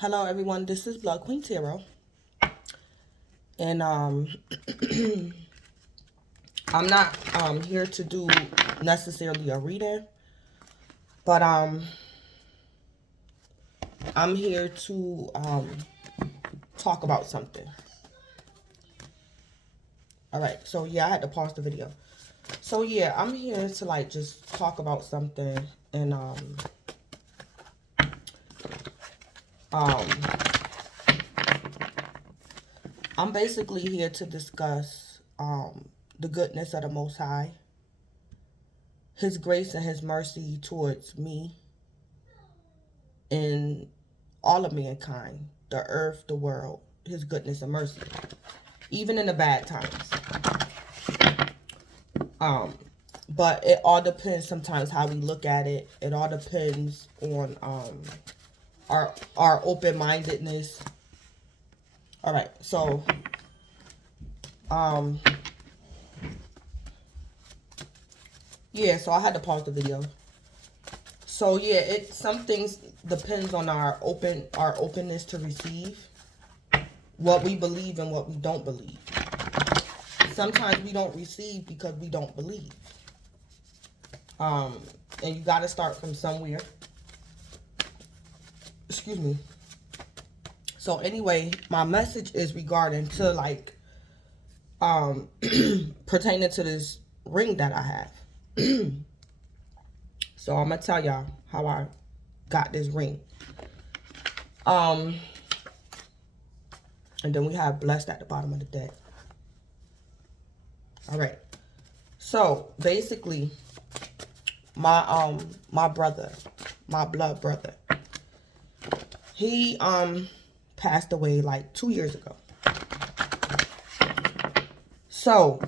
Hello everyone, this is Blood Queen Tarot. And I'm not here to do necessarily a reading, but I'm here to talk about something. Alright, so yeah, I had to pause the video. So yeah, I'm here to like just talk about something, and I'm basically here to discuss the goodness of the Most High, His grace and His mercy towards me and all of mankind, the earth, the world, His goodness and mercy, even in the bad times. But it all depends sometimes how we look at it. It all depends on our open-mindedness. All right, so yeah, so I had to pause the video. So yeah, some things depends on our openness to receive what we believe and what we don't believe. Sometimes we don't receive because we don't believe. And you got to start from somewhere. Excuse me. So anyway, my message is regarding to like pertaining to this ring that I have. So I'm gonna tell y'all how I got this ring. And then we have blessed at the bottom of the deck. All right. So basically, my brother, my blood brother, he passed away like 2 years ago. So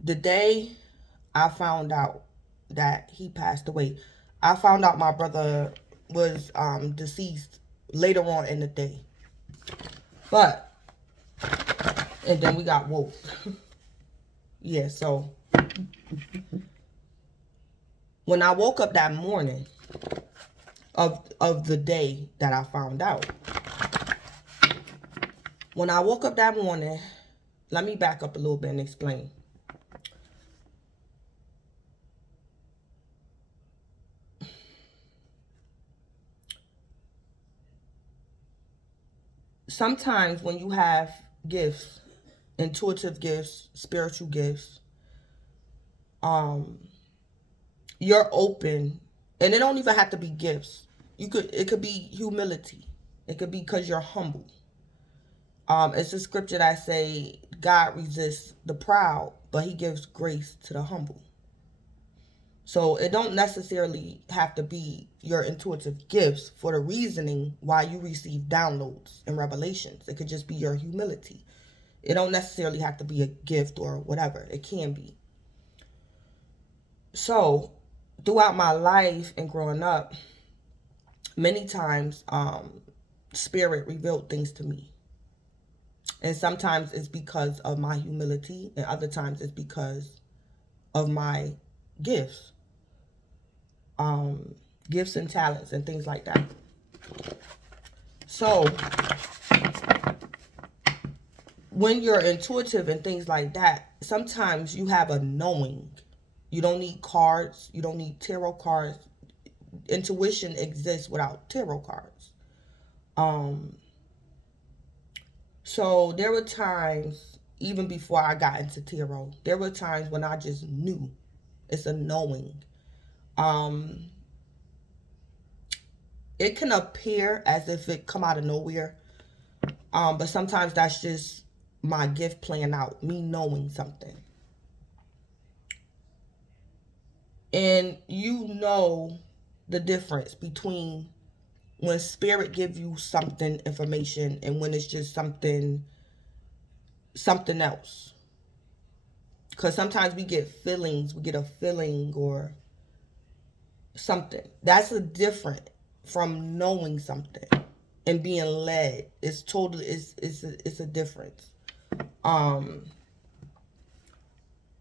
the day I found out that he passed away, I found out my brother was deceased later on in the day. But, and then we got woke. Yeah, so when I woke up that morning of the day that I found out, when I woke up that morning, let me back up a little bit and explain. Sometimes when you have gifts, intuitive gifts, spiritual gifts, you're open, and it don't even have to be gifts. It could be humility. It could be because you're humble. It's a scripture that say God resists the proud, but He gives grace to the humble. So it don't necessarily have to be your intuitive gifts for the reasoning why you receive downloads and revelations. It could just be your humility. It don't necessarily have to be a gift or whatever. It can be. So throughout my life and growing up, many times Spirit revealed things to me. And sometimes it's because of my humility, and other times it's because of my gifts. Gifts and talents and things like that. So when you're intuitive and things like that, sometimes you have a knowing. You don't need cards. You don't need tarot cards. Intuition exists without tarot cards. So there were times, even before I got into tarot, there were times when I just knew. It's a knowing. It can appear as if it come out of nowhere. But sometimes that's just my gift playing out, me knowing something. And you know the difference between when Spirit gives you something, information, and when it's just something else. Because sometimes we get feelings, we get a feeling or something. That's a different from knowing something and being led. It's totally, it's a difference.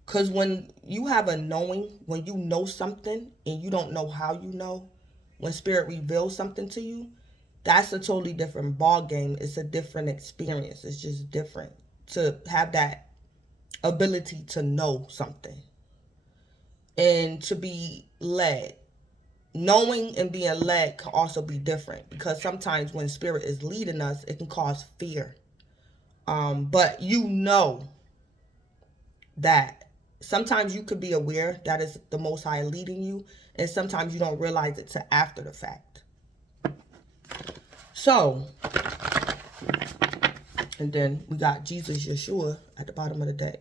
Because when you have a knowing, when you know something and you don't know how you know, when spirit reveals something to you, that's a totally different ball game. It's a different experience. It's just different to have that ability to know something and to be led. Knowing and being led can also be different, because sometimes when spirit is leading us, it can cause fear. But you know that sometimes you could be aware that is the Most High leading you, and sometimes you don't realize it till after the fact. So, and then we got Jesus Yeshua at the bottom of the deck.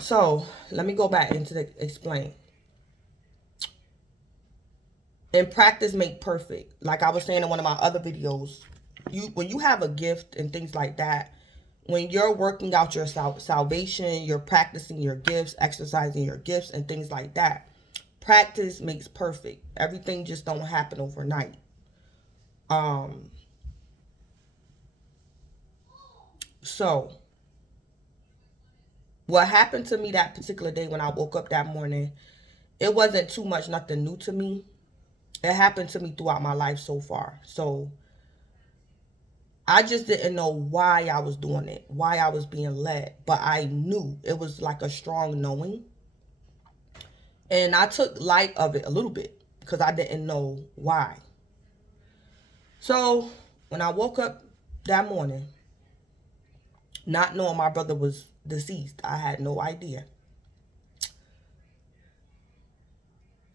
So, let me go back into the explain. And practice make perfect. Like I was saying in one of my other videos, when you have a gift and things like that, when you're working out your salvation, you're practicing your gifts, exercising your gifts and things like that. Practice makes perfect. Everything just don't happen overnight. So what happened to me that particular day when I woke up that morning, it wasn't too much, nothing new to me. It happened to me throughout my life so far. So I just didn't know why I was doing it, why I was being led. But I knew it was like a strong knowing. And I took light of it a little bit because I didn't know why. So when I woke up that morning, not knowing my brother was deceased, I had no idea.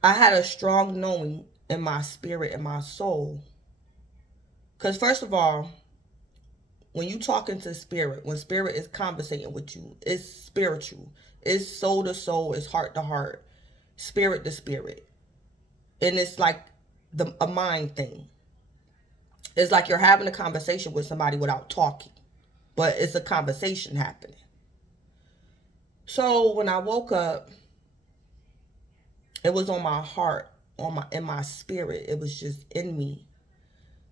I had a strong knowing in my spirit and my soul. Because first of all, when you talking to spirit, when spirit is conversating with you, it's spiritual. It's soul to soul, it's heart to heart, spirit to spirit. And it's like a mind thing. It's like you're having a conversation with somebody without talking, but it's a conversation happening. So when I woke up, it was on my heart, in my spirit. It was just in me.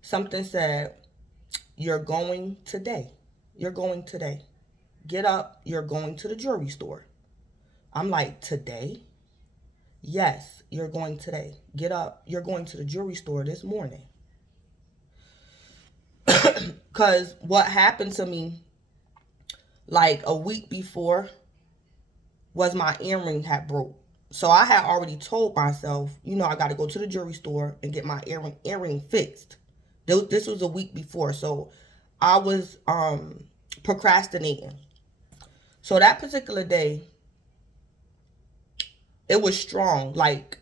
Something said, "You're going today. You're going today. Get up. You're going to the jewelry store." I'm like, today? Yes, you're going today. Get up. You're going to the jewelry store this morning. Because what happened to me like a week before was my earring had broke. So I had already told myself, I got to go to the jewelry store and get my earring fixed. This was a week before. So I was procrastinating. So that particular day, it was strong. Like,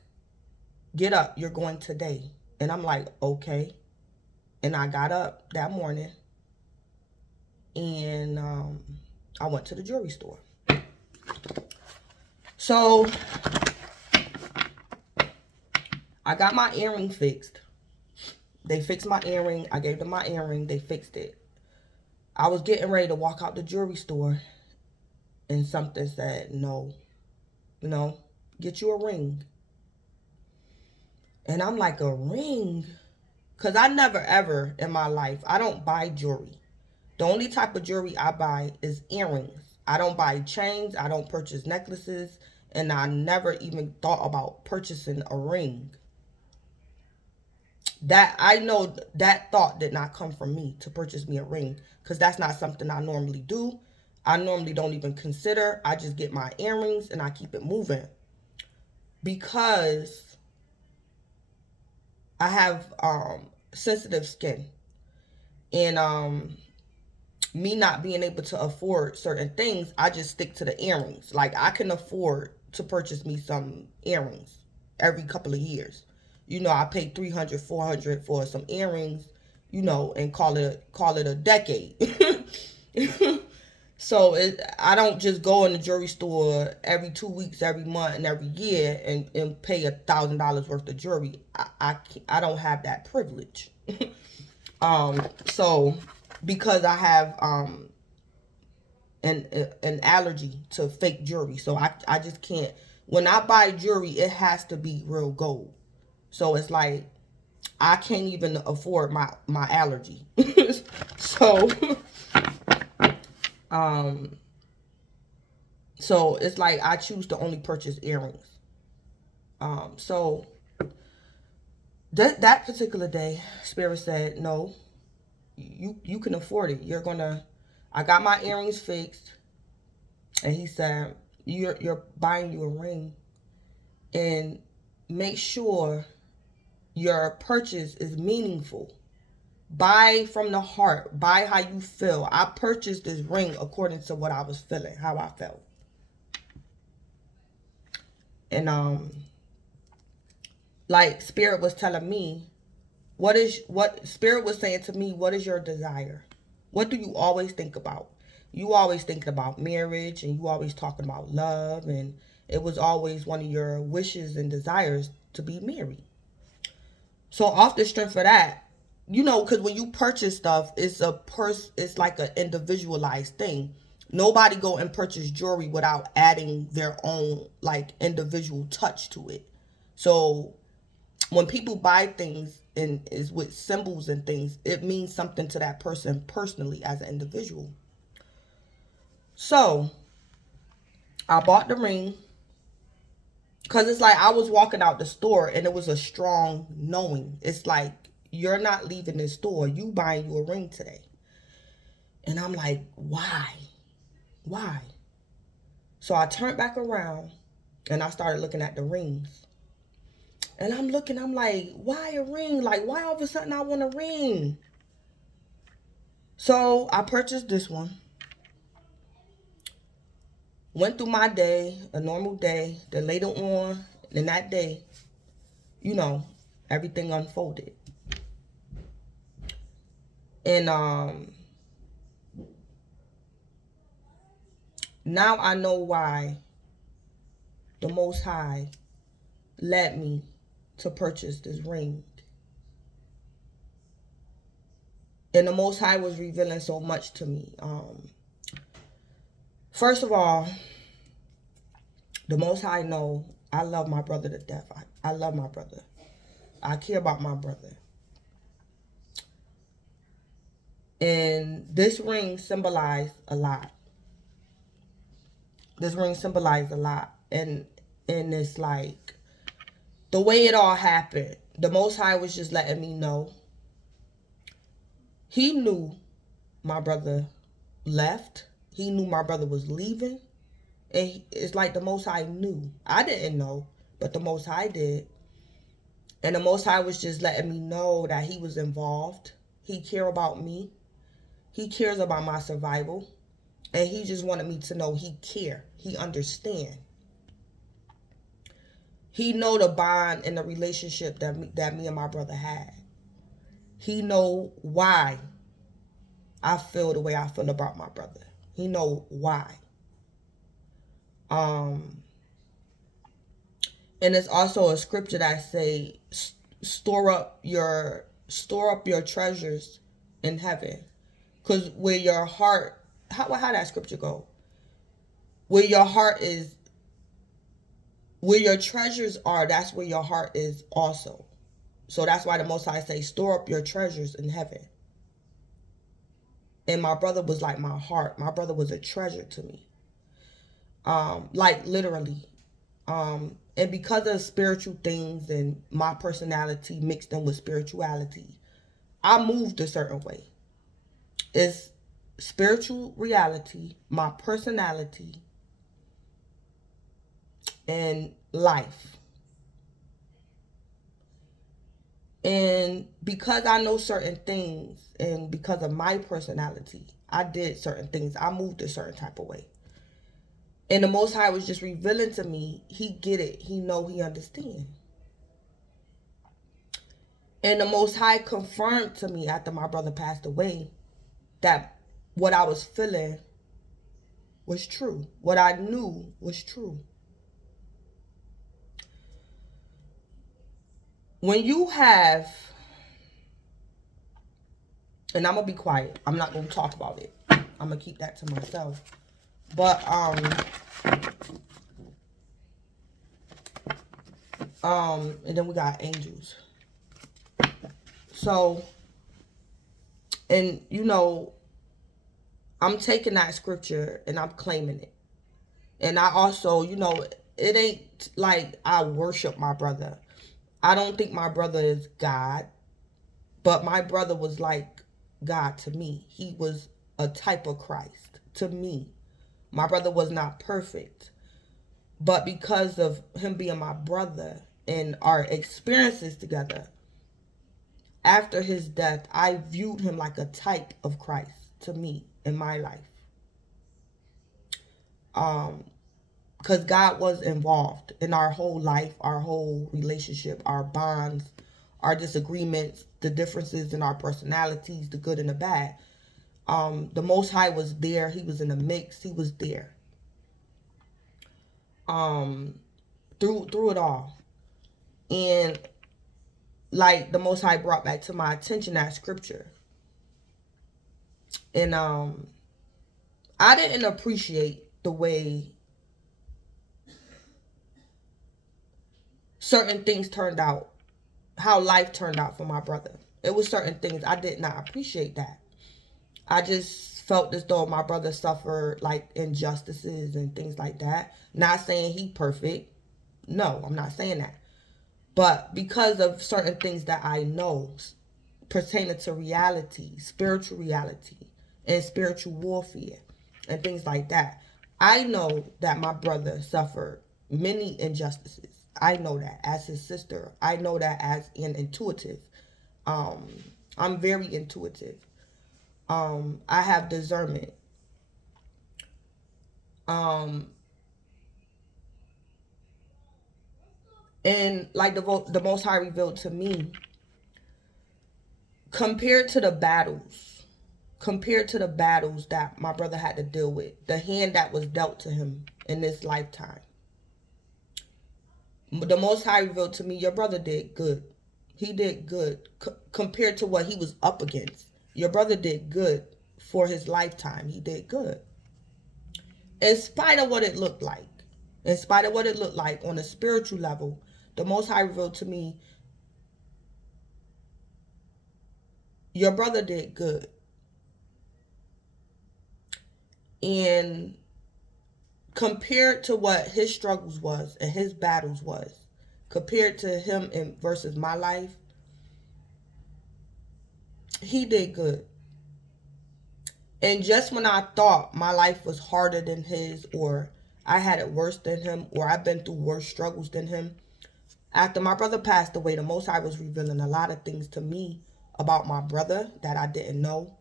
get up, you're going today. And I'm like, okay. And I got up that morning and I went to the jewelry store. So I got my earring fixed. They fixed my earring. I gave them my earring. They fixed it. I was getting ready to walk out the jewelry store and something said, no, get you a ring. And I'm like, a ring? Because I never ever in my life, I don't buy jewelry. The only type of jewelry I buy is earrings. I don't buy chains. I don't purchase necklaces. And I never even thought about purchasing a ring. That I know that thought did not come from me to purchase me a ring, because that's not something I normally do. I normally don't even consider. I just get my earrings and I keep it moving, because I have sensitive skin, and me not being able to afford certain things, I just stick to the earrings. Like, I can afford to purchase me some earrings every couple of years. I pay $300, $400 for some earrings, and call it a decade. So I don't just go in the jewelry store every 2 weeks, every month, and every year and pay $1,000 worth of jewelry. I don't have that privilege. So because I have an allergy to fake jewelry, so I just can't. When I buy jewelry, it has to be real gold. So it's like I can't even afford my allergy. So so it's like I choose to only purchase earrings. So That particular day, Spirit said, no, you can afford it. I got my earrings fixed. And he said, you're buying you a ring. And make sure your purchase is meaningful. Buy from the heart. Buy how you feel. I purchased this ring according to what I was feeling, how I felt. And like Spirit was telling me, what Spirit was saying to me, what is your desire? What do you always think about? You always thinking about marriage, and you always talking about love, and it was always one of your wishes and desires to be married. So off the strength of that, because when you purchase stuff, it's like an individualized thing. Nobody go and purchase jewelry without adding their own like individual touch to it. So when people buy things and is with symbols and things, it means something to that person personally as an individual. So I bought the ring because it's like I was walking out the store and it was a strong knowing. It's like, you're not leaving this store. You buying you a ring today. And I'm like, why? Why? So I turned back around and I started looking at the rings. And I'm like, why a ring? Like, why all of a sudden I want a ring? So I purchased this one. Went through my day, a normal day. Then later on in that day, everything unfolded. And now I know why the Most High led me to purchase this ring. And the Most High was revealing so much to me. First of all, the Most High know I love my brother to death. I love my brother. I care about my brother. And this ring symbolized a lot. This ring symbolized a lot. And it's like, the way it all happened, the Most High was just letting me know. He knew my brother left. He knew my brother was leaving. And it's like the Most High knew. I didn't know, but the Most High did. And the Most High was just letting me know that he was involved. He cared about me. He cares about my survival. And he just wanted me to know he care. He understand. He know the bond and the relationship that me and my brother had. He know why I feel the way I feel about my brother. He know why. And it's also a scripture that say, store up your treasures in heaven. Because where your heart, how that scripture go? Where your heart is, where your treasures are, that's where your heart is also. So that's why the Most High say, store up your treasures in heaven. And my brother was like my heart. My brother was a treasure to me. Like literally. And because of spiritual things and my personality mixed in with spirituality, I moved a certain way. It's spiritual reality, my personality, and life. And because I know certain things and because of my personality, I did certain things. I moved a certain type of way. And the Most High was just revealing to me, he get it. He know, he understand. And the Most High confirmed to me after my brother passed away that what I was feeling was true. What I knew was true. When you have, and I'm going to be quiet. I'm not going to talk about it. I'm going to keep that to myself. But, and then we got angels. So, and I'm taking that scripture and I'm claiming it. And I also, it ain't like I worship my brother. I don't think my brother is God, but my brother was like God to me. He was a type of Christ to me. My brother was not perfect, but because of him being my brother and our experiences together, after his death, I viewed him like a type of Christ to me in my life. Because God was involved in our whole life, our whole relationship, our bonds, our disagreements, the differences in our personalities, the good and the bad. The Most High was there. He was in the mix. He was there. Through it all. And like the Most High brought back to my attention that scripture. And I didn't appreciate the way certain things turned out, how life turned out for my brother. It was certain things I did not appreciate that. I just felt as though my brother suffered like injustices and things like that. Not saying he perfect. No, I'm not saying that. But because of certain things that I know pertaining to reality, spiritual reality, and spiritual warfare, and things like that, I know that my brother suffered many injustices. I know that as his sister. I know that as an intuitive. I'm very intuitive. I have discernment. And like the Most High revealed to me, compared to the battles that my brother had to deal with, the hand that was dealt to him in this lifetime, the Most High revealed to me, your brother did good. He did good compared to what he was up against. Your brother did good for his lifetime. He did good. In spite of what it looked like. In spite of what it looked like on a spiritual level, the Most High revealed to me, your brother did good. And compared to what his struggles was and his battles was, compared to him and versus my life, he did good. And just when I thought my life was harder than his, or I had it worse than him, or I've been through worse struggles than him, after my brother passed away, the Most High was revealing a lot of things to me about my brother that I didn't know,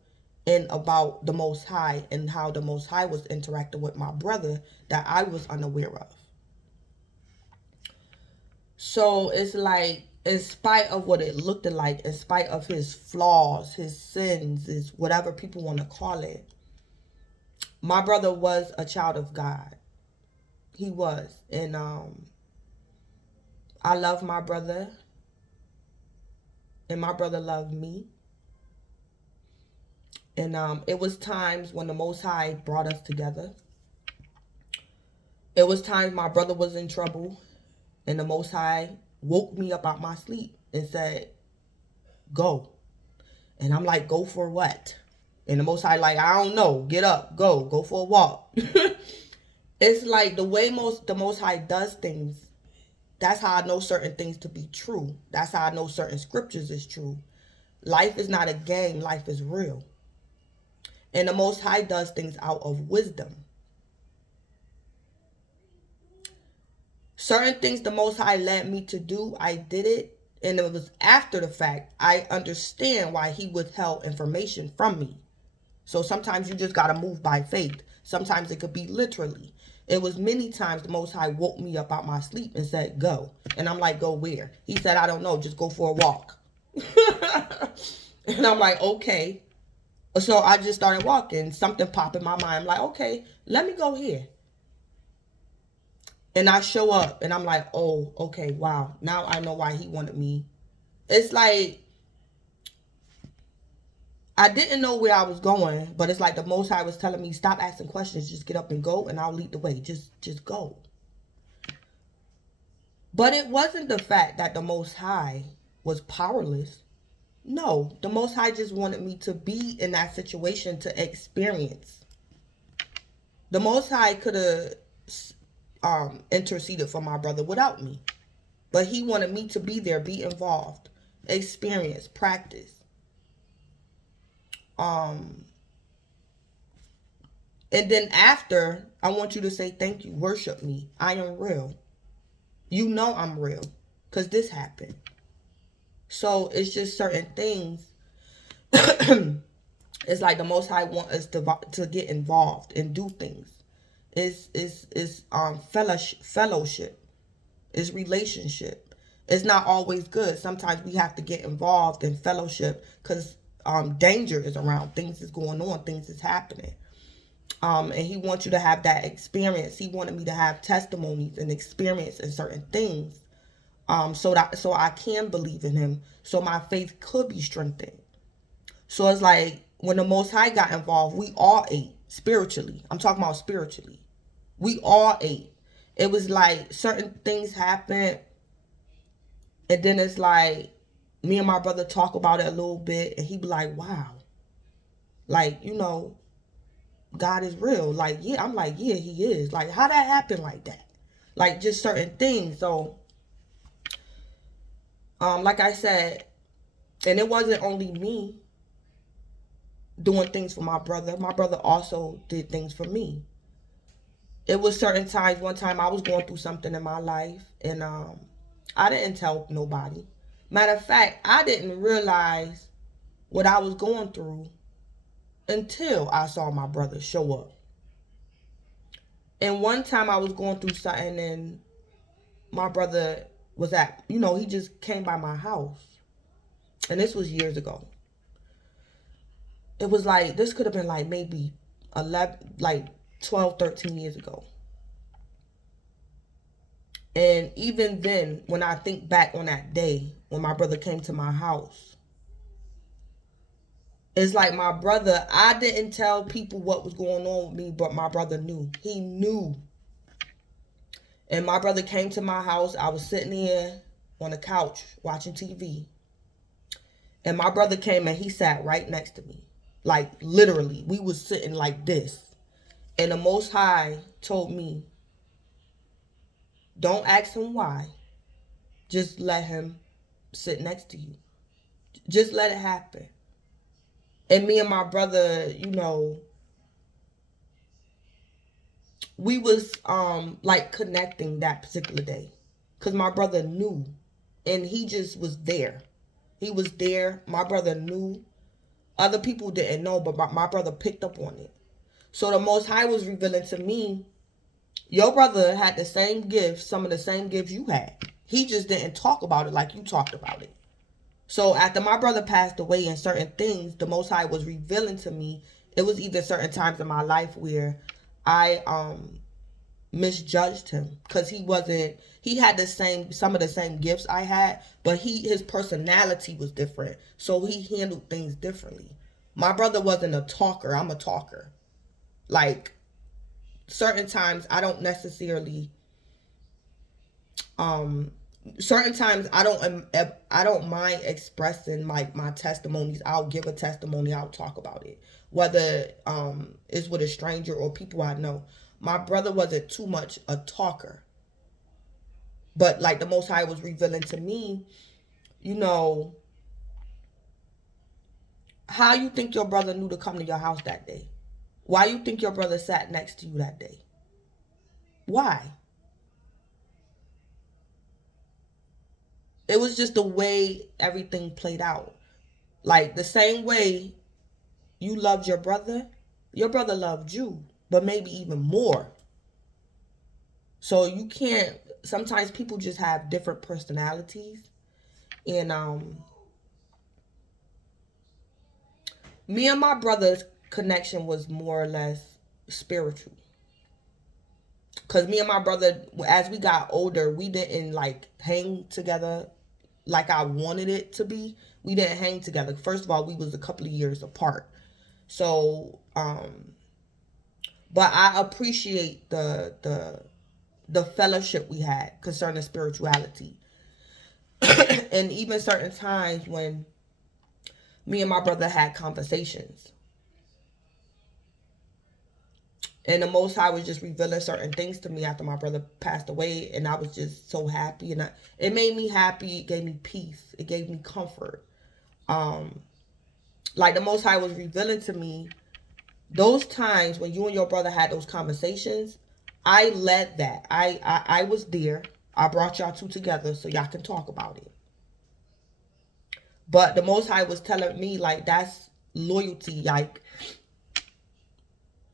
and about the Most High and how the Most High was interacting with my brother that I was unaware of. So it's like, in spite of what it looked like, in spite of his flaws, his sins, his whatever people want to call it, my brother was a child of God. He was. And I love my brother, and my brother loved me. And it was times when the Most High brought us together. It was times my brother was in trouble, and the Most High woke me up out my sleep and said, go. And I'm like, go for what? And the Most High like, I don't know. Get up, go for a walk. It's like the way the Most High does things. That's how I know certain things to be true. That's how I know certain scriptures is true. Life is not a game. Life is real. And the Most High does things out of wisdom. Certain things the Most High led me to do, I did it. And it was after the fact, I understand why he withheld information from me. So sometimes you just got to move by faith. Sometimes it could be literally. It was many times the Most High woke me up out my sleep and said, go. And I'm like, go where? He said, I don't know. Just go for a walk. And I'm like, okay. So I just started walking. Something popped in my mind. I'm like, okay, let me go here. And I show up and I'm like, oh, okay, wow. Now I know why he wanted me. It's like, I didn't know where I was going, but it's like the Most High was telling me, stop asking questions. Just get up and go, and I'll lead the way. Just go. But it wasn't the fact that the Most High was powerless. No, the Most High just wanted me to be in that situation to experience. The Most High could have interceded for my brother without me. But he wanted me to be there, be involved, experience, practice. And then after, I want you to say thank you, worship me. I am real. You know I'm real because this happened. So it's just certain things. It's like the Most High want us to get involved and do things. It's fellowship. It's relationship. It's not always good. Sometimes we have to get involved in fellowship because danger is around. Things is going on. Things is happening. And he wants you to have that experience. He wanted me to have testimonies and experience in certain things. So I can believe in him. So my faith could be strengthened. So it's like when the Most High got involved, we all ate spiritually. I'm talking about spiritually. We all ate. It was like certain things happened. And then it's like me and my brother talk about it a little bit. And he be like, wow. Like, God is real. Like, yeah, I'm like, yeah, he is. Like, how that happen like that? Like, just certain things. So, like I said, and it wasn't only me doing things for my brother. My brother also did things for me. It was certain times. One time I was going through something in my life, and I didn't tell nobody. Matter of fact, I didn't realize what I was going through until I saw my brother show up. And one time I was going through something, and my brother was he just came by my house. And this was years ago. It was like, this could have been like maybe 12, 13 years ago. And even then, when I think back on that day, when my brother came to my house, it's like my brother, I didn't tell people what was going on with me, but my brother knew. He knew. And my brother came to my house. I was sitting there on the couch watching TV. And my brother came and he sat right next to me. Like, literally, we was sitting like this. And the Most High told me, don't ask him why. Just let him sit next to you. Just let it happen. And me and my brother, we was like connecting that particular day. Because my brother knew. And he just was there. He was there. My brother knew. Other people didn't know, but my brother picked up on it. So the Most High was revealing to me, your brother had the same gifts, some of the same gifts you had. He just didn't talk about it like you talked about it. So after my brother passed away and certain things, the Most High was revealing to me, it was either certain times in my life where I misjudged him because he had some of the same gifts I had, but his personality was different, so he handled things differently. My brother wasn't a talker. I'm a talker. Like, certain times I don't necessarily certain times I don't mind expressing my testimonies. I'll give a testimony. I'll talk about it, whether it's with a stranger or people I know. My brother wasn't too much a talker. But like the Most High was revealing to me, how you think your brother knew to come to your house that day? Why you think your brother sat next to you that day? Why? It was just the way everything played out. Like the same way you loved your brother loved you, but maybe even more. So you can't, sometimes people just have different personalities. And me and my brother's connection was more or less spiritual. Because me and my brother, as we got older, we didn't like hang together like I wanted it to be. We didn't hang together. First of all, we was a couple of years apart. So, but I appreciate the fellowship we had concerning spirituality. And even certain times when me and my brother had conversations. And the Most High was just revealing certain things to me after my brother passed away, and I was just so happy, and it made me happy. It gave me peace. It gave me comfort. Um, like the Most High was revealing to me those times when you and your brother had those conversations. I led that. I was there. I brought y'all two together so y'all can talk about it. But the Most High was telling me like that's loyalty. Like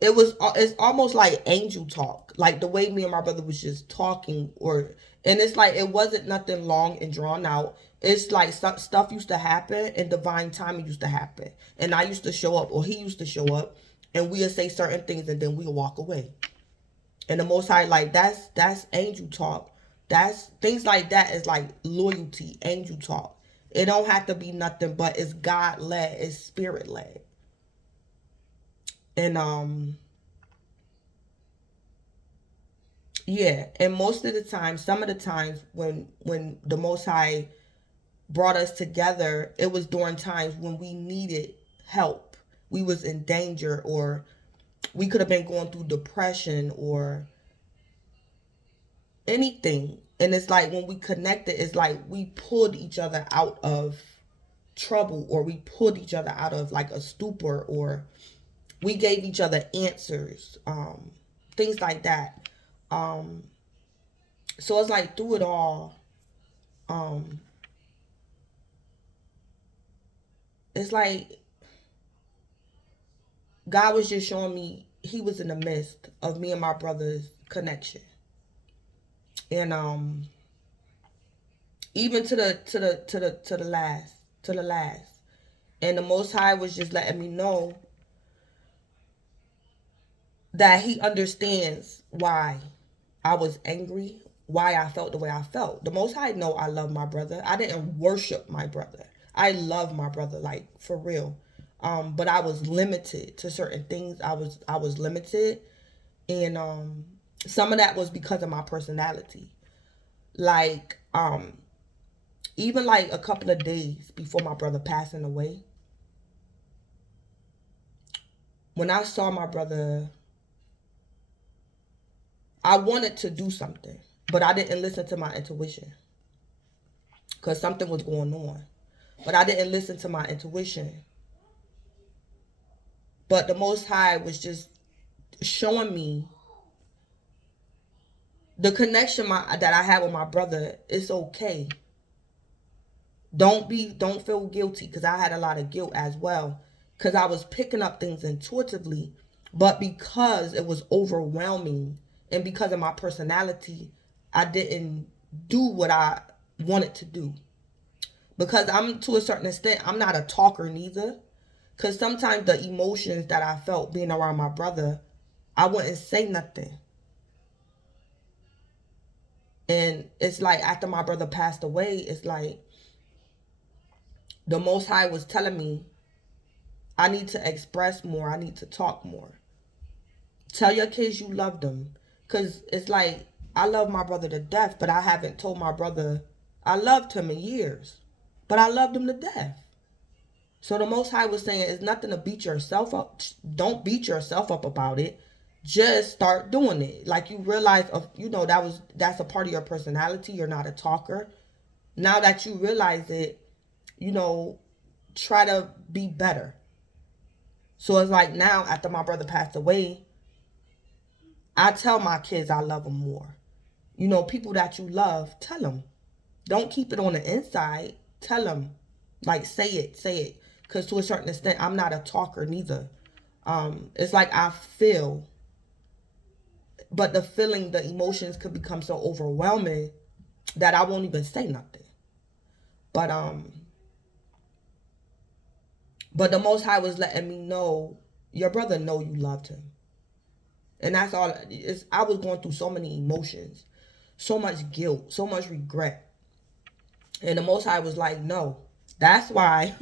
it's almost like angel talk, like the way me and my brother was just talking, and it's like it wasn't nothing long and drawn out. It's like stuff used to happen and divine timing used to happen, and I used to show up or he used to show up, and we'll say certain things and then we'll walk away. And the Most High, like that's angel talk. That's things like that is like loyalty, angel talk. It don't have to be nothing, but it's God led, it's spirit led. And yeah, and most of the time, some of the times when the Most High brought us together, it was during times when we needed help. We was in danger, or we could have been going through depression or anything. And it's like when we connected, it's like we pulled each other out of trouble, or we pulled each other out of like a stupor, or we gave each other answers, things like that. So it's like through it all, um, it's like God was just showing me he was in the midst of me and my brother's connection. And even to the last. And the Most High was just letting me know that he understands why I was angry, why I felt the way I felt. The Most High know I love my brother. I didn't worship my brother. I love my brother, like for real. But I was limited to certain things. I was limited, and some of that was because of my personality. Like even like a couple of days before my brother passing away, when I saw my brother, I wanted to do something, but I didn't listen to my intuition because something was going on. But I didn't listen to my intuition. But the Most High was just showing me the connection that I had with my brother. It's okay. Don't feel guilty, because I had a lot of guilt as well, because I was picking up things intuitively, but because it was overwhelming and because of my personality, I didn't do what I wanted to do. Because I'm, to a certain extent, I'm not a talker neither. Because sometimes the emotions that I felt being around my brother, I wouldn't say nothing. And it's like after my brother passed away, it's like the Most High was telling me I need to express more. I need to talk more. Tell your kids you love them. Because it's like I love my brother to death, but I haven't told my brother I loved him in years. But I loved him to death. So the Most High was saying it's nothing to beat yourself up. Don't beat yourself up about it. Just start doing it. Like you realize, that's a part of your personality. You're not a talker. Now that you realize it, try to be better. So it's like now, after my brother passed away, I tell my kids I love them more. People that you love, tell them. Don't keep it on the inside. Tell them. Like, say it. Because to a certain extent, I'm not a talker neither. It's like I feel. But the emotions could become so overwhelming that I won't even say nothing. But the Most High was letting me know, your brother know you loved him. And that's all. I was going through so many emotions, so much guilt, so much regret. And the Most High was like, no, that's why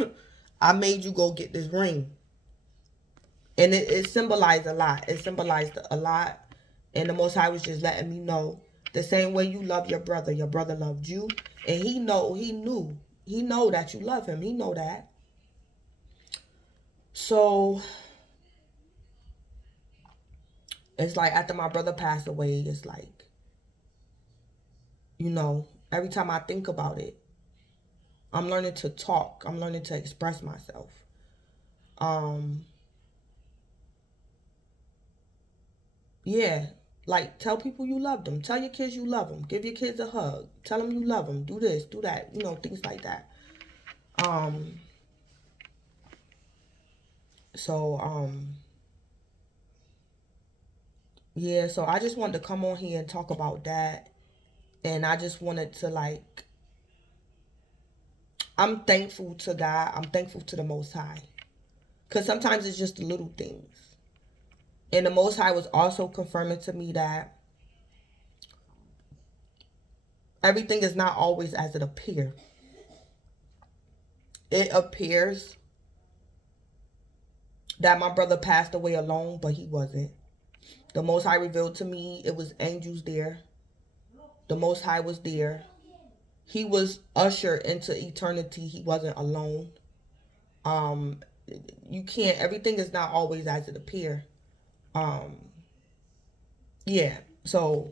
I made you go get this ring. And it symbolized a lot. It symbolized a lot. And the Most High was just letting me know, the same way you love your brother loved you. And he know that you love him. He know that. So It's like after my brother passed away, it's like, every time I think about it, I'm learning to talk. I'm learning to express myself. Yeah, like tell people you love them. Tell your kids you love them. Give your kids a hug. Tell them you love them. Do this, do that. Things like that. Um, so yeah. So I just wanted to come on here and talk about that, and I just wanted to I'm thankful to God. I'm thankful to the Most High, because sometimes it's just the little things. And the Most High was also confirming to me that everything is not always as it appears. It appears that my brother passed away alone, but he wasn't. The Most High revealed to me it was angels there. The Most High was there. He was ushered into eternity. He wasn't alone. Um, everything is not always as it appears. Yeah. So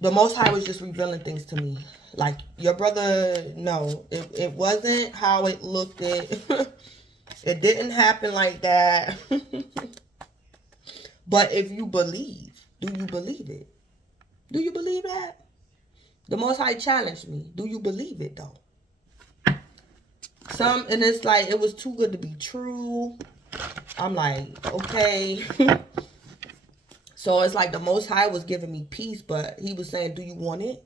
the Most High was just revealing things to me. Like, your brother, no, it wasn't how it looked. It didn't happen like that. But if you believe, do you believe it? Do you believe that? The Most High challenged me. Do you believe it, though? And it's like, it was too good to be true. I'm like, okay. So it's like the Most High was giving me peace, but he was saying, do you want it?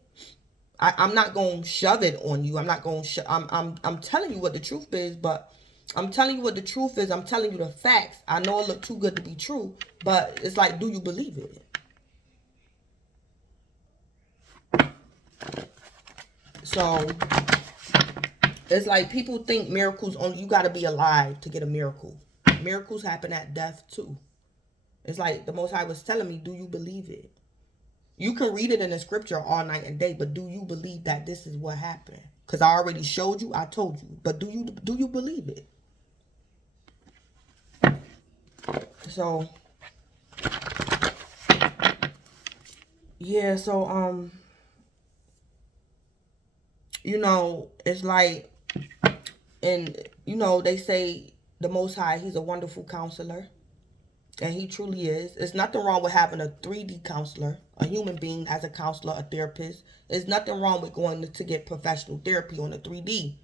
I'm not going to shove it on you. I'm not going to I'm telling you what the truth is, but I'm telling you what the truth is. I'm telling you the facts. I know it looked too good to be true, but it's like, do you believe it? So it's like people think miracles only, you got to be alive to get a miracle. Miracles happen at death too. It's like the Most High was telling me, do you believe it? You can read it in the scripture all night and day, but do you believe that this is what happened? Because I already showed you, I told you. But do you believe it? So yeah, so it's like, and they say the Most High, he's a wonderful counselor. And he truly is. There's nothing wrong with having a 3D counselor, a human being as a counselor, a therapist. There's nothing wrong with going to get professional therapy on a 3D.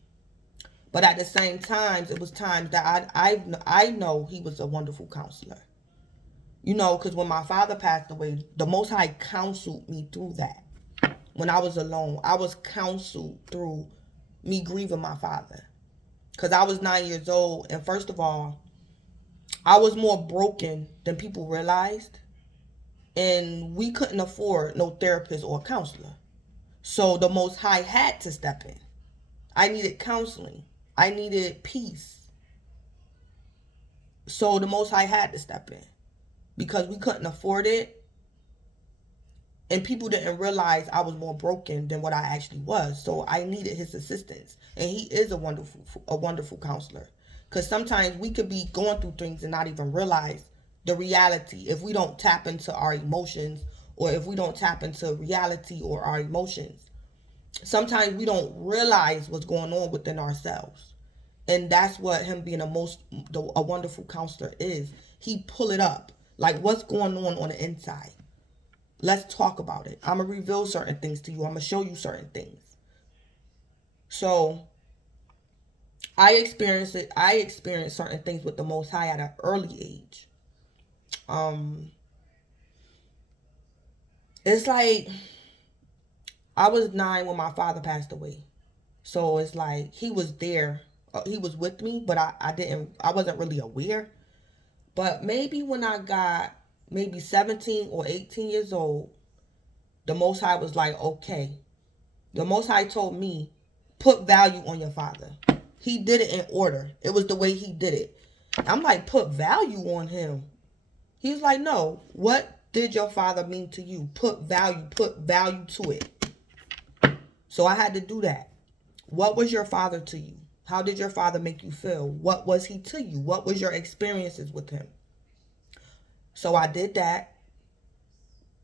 But at the same time, it was times that I know he was a wonderful counselor. Because when my father passed away, the Most High counseled me through that. When I was alone, I was counseled through me grieving my father. Because I was 9 years old, and first of all, I was more broken than people realized. And we couldn't afford no therapist or counselor. So the Most High had to step in. I needed counseling. I needed peace. So the Most High had to step in. Because we couldn't afford it. And people didn't realize I was more broken than what I actually was. So I needed his assistance. And he is a wonderful counselor. Because sometimes we could be going through things and not even realize the reality if we don't tap into our emotions, or if we don't tap into reality or our emotions. Sometimes we don't realize what's going on within ourselves. And that's what him being a wonderful counselor is. He pull it up. Like, what's going on the inside? Let's talk about it. I'm going to reveal certain things to you. I'm going to show you certain things. So I experienced certain things with the Most High at an early age. It's like I was 9 when my father passed away. So it's like he was there. He was with me, but I wasn't really aware. But maybe when I got maybe 17 or 18 years old, the Most High was like, okay. The Most High told me, put value on your father. He did it in order. It was the way he did it. I'm like, put value on him. He's like, no. What did your father mean to you? Put value to it. So I had to do that. What was your father to you? How did your father make you feel? What was he to you? What was your experiences with him? So I did that.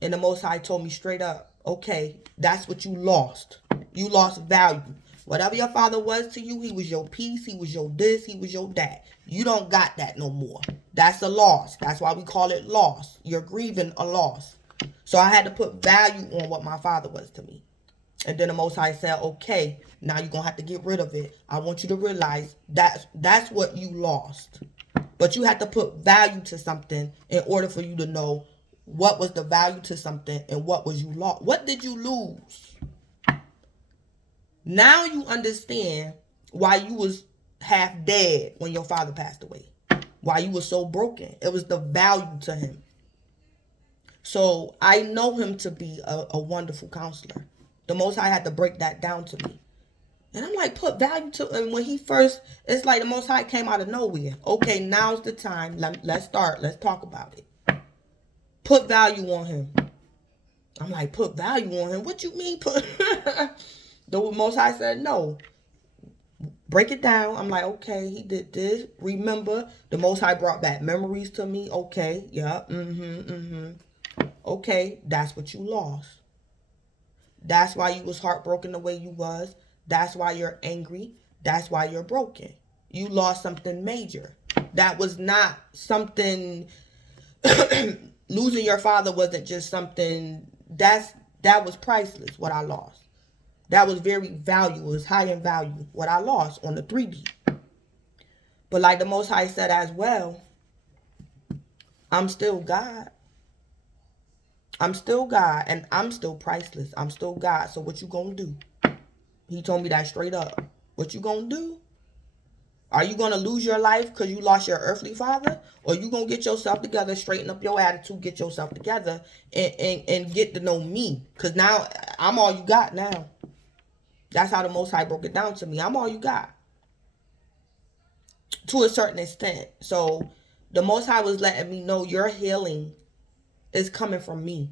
And the Most High told me straight up, okay, that's what you lost. You lost value. Whatever your father was to you, he was your peace, he was your this, he was your that. You don't got that no more. That's a loss. That's why we call it loss. You're grieving a loss. So I had to put value on what my father was to me. And then the Most High said, okay, now you're going to have to get rid of it. I want you to realize that's what you lost. But you had to put value to something in order for you to know what was the value to something and what was you lost. What did you lose? Now you understand why you was half dead when your father passed away. Why you was so broken. It was the value to him. So I know him to be a wonderful counselor. The Most High had to break that down to me. And I'm like, put value to, and when he first, it's like the Most High came out of nowhere. Okay, now's the time. Let's start. Let's talk about it. Put value on him. I'm like, put value on him? What you mean put? The Most High said, no. Break it down. I'm like, okay, he did this. Remember, the Most High brought back memories to me. Okay, yeah, Okay, that's what you lost. That's why you was heartbroken the way you was. That's why you're angry. That's why you're broken. You lost something major. That was not something, losing your father wasn't just something, that was priceless, what I lost. That was very valuable. It was high in value, what I lost on the 3D. But like the Most High said as well, I'm still God. I'm still God, and I'm still priceless. I'm still God. So what you gonna do? He told me that straight up. What you gonna do? Are you gonna lose your life because you lost your earthly father? Or you gonna get yourself together, straighten up your attitude, get yourself together, and get to know me? Because now I'm all you got now. That's how the Most High broke it down to me. I'm all you got. To a certain extent. So the Most High was letting me know your healing is coming from me.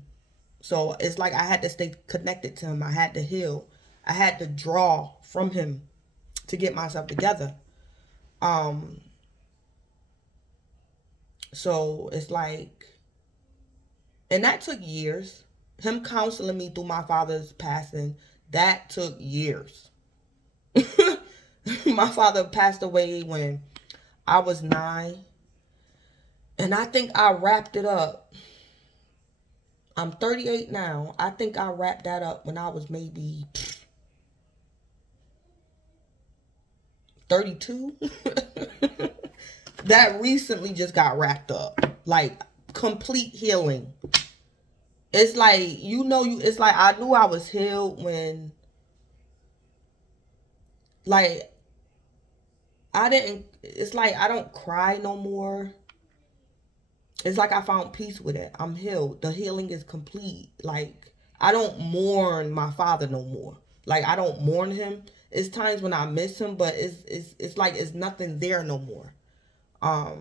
So it's like I had to stay connected to him. I had to heal. I had to draw from him to get myself together. So it's like, and that took years. Him counseling me through my father's passing, that took years. My father passed away when I was 9. And I think I wrapped it up. I'm 38 now. I think I wrapped that up when I was maybe 32. That recently just got wrapped up. Like, complete healing. It's like, it's like I knew I was healed when, like, it's like I don't cry no more. It's like I found peace with it. I'm healed. The healing is complete. Like, I don't mourn my father no more. Like, I don't mourn him. It's times when I miss him, but it's like it's nothing there no more. I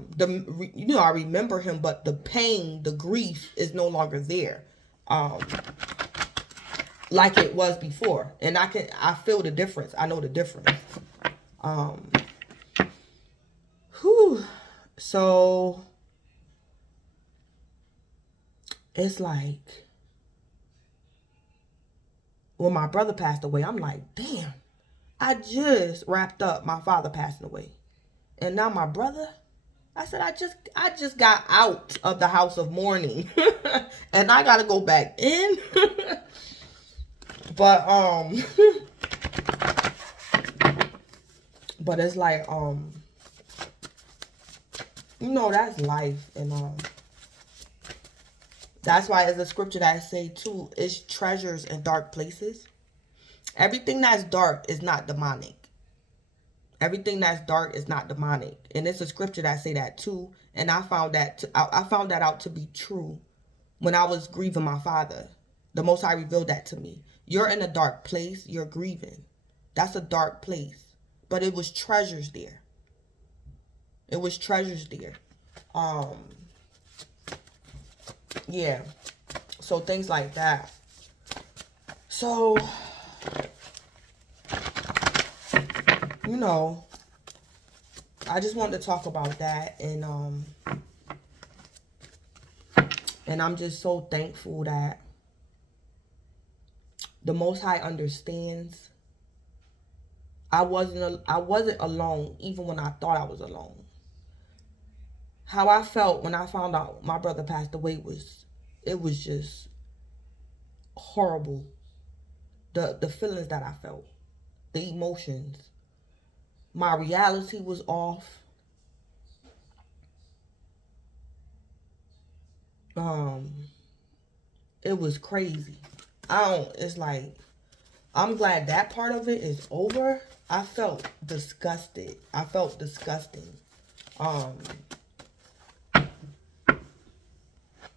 remember him, but the pain, the grief is no longer there. Like it was before. And I feel the difference. I know the difference. So it's like, when my brother passed away, I'm like, damn, I just wrapped up my father passing away. And now my brother, I said, I just got out of the house of mourning. And I gotta go back in. But but it's like, that's life. And that's why there's a scripture that I say too, it's treasures in dark places. Everything that's dark is not demonic. Everything that's dark is not demonic. And it's a scripture that say that too. And I found that out to be true when I was grieving my father. The Most High revealed that to me. You're in a dark place. You're grieving. That's a dark place. But it was treasures there. It was treasures there. Yeah. So things like that. So, And I'm just so thankful that the Most High understands. I wasn't alone even when I thought I was alone. How I felt when I found out my brother passed away was just horrible. The feelings that I felt, the emotions. My reality was off. Um, it was crazy. It's like, I'm glad that part of it is over. I felt disgusted. I felt disgusting. Um,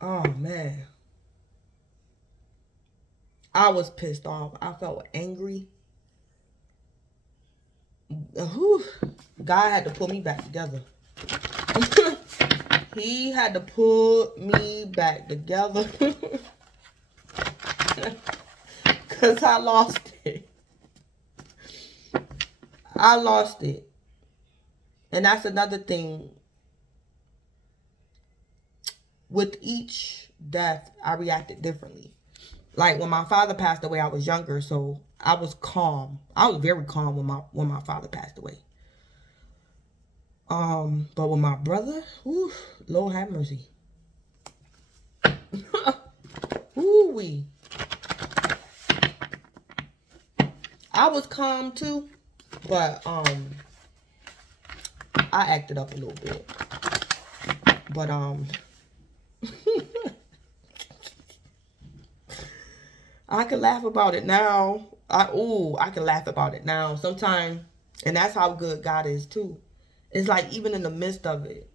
oh man. I was pissed off. I felt angry. Whew. God had to pull me back together. He had to put me back together. Because I lost it. I lost it. And that's another thing. With each death, I reacted differently. Like when my father passed away, I was younger, so I was calm. I was very calm when my father passed away. But with my brother, whew, Lord have mercy. Ooh-wee. I was calm too, but I acted up a little bit. But I can laugh about it now. I can laugh about it now. Sometimes, and that's how good God is too. It's like even in the midst of it.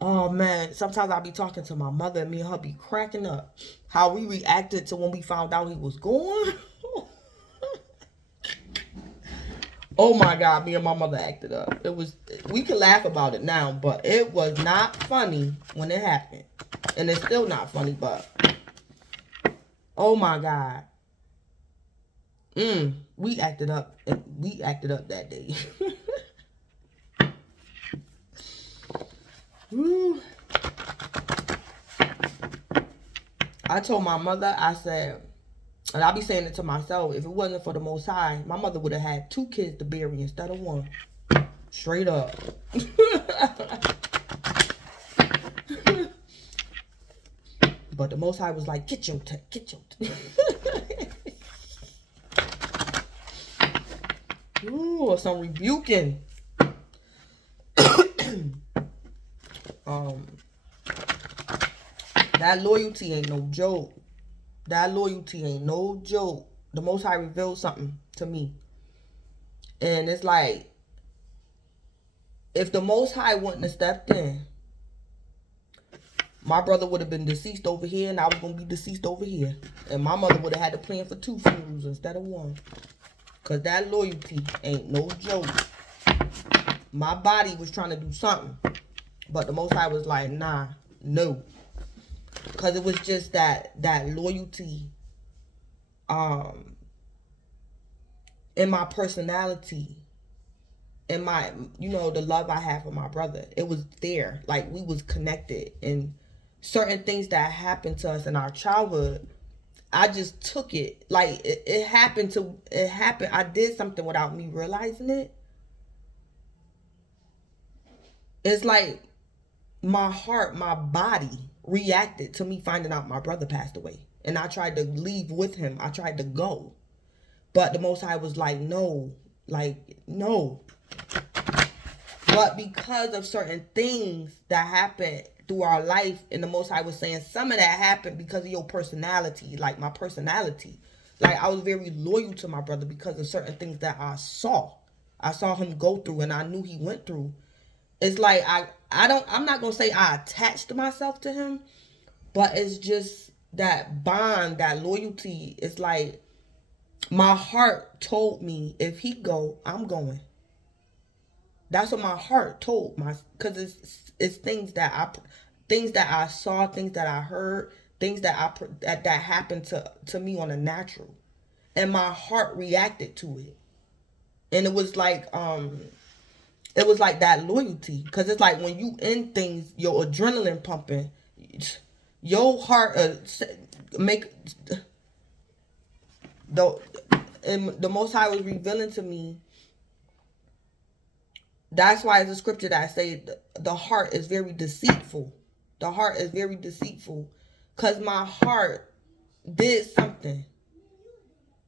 Oh man, sometimes I'll be talking to my mother and me and her be cracking up. How we reacted to when we found out he was gone. Oh my God, me and my mother acted up. We can laugh about it now, but it was not funny when it happened. And it's still not funny, but oh my God. We acted up. We acted up that day. Woo. I told my mother, I said, and I'll be saying it to myself, if it wasn't for the Most High, my mother would have had 2 kids to bury instead of 1. Straight up. But the Most High was like, get your Ooh, some rebuking. That loyalty ain't no joke. That loyalty ain't no joke. The Most High revealed something to me. And it's like, if the Most High wouldn't have stepped in, my brother would have been deceased over here and I was going to be deceased over here. And my mother would have had to plan for 2 funerals instead of 1. Because that loyalty ain't no joke. My body was trying to do something. But the Most High was like, nah, no. Because it was just that loyalty in my personality, in my, the love I have for my brother. It was there. Like, we was connected. And certain things that happened to us in our childhood, I just took it. Like, it happened. I did something without me realizing it. It's like my heart, my body reacted to me finding out my brother passed away. And I tried to leave with him. I tried to go. But the Most High was like, no. Like, no. But because of certain things that happened through our life, and the Most High was saying some of that happened because of your personality, like my personality. Like, I was very loyal to my brother because of certain things that I saw. I saw him go through and I knew he went through. It's like, I'm not going to say I attached myself to him, but it's just that bond, that loyalty. It's like my heart told me if he go, I'm going. That's what my heart told because it's things that I saw, things that I heard, things that that happened to me on a natural, and my heart reacted to it, and it was like that loyalty, because it's like when you in things, your adrenaline pumping, Your heart make the and the Most High was revealing to me. That's why it's a scripture that I say the heart is very deceitful. The heart is very deceitful, cause my heart did something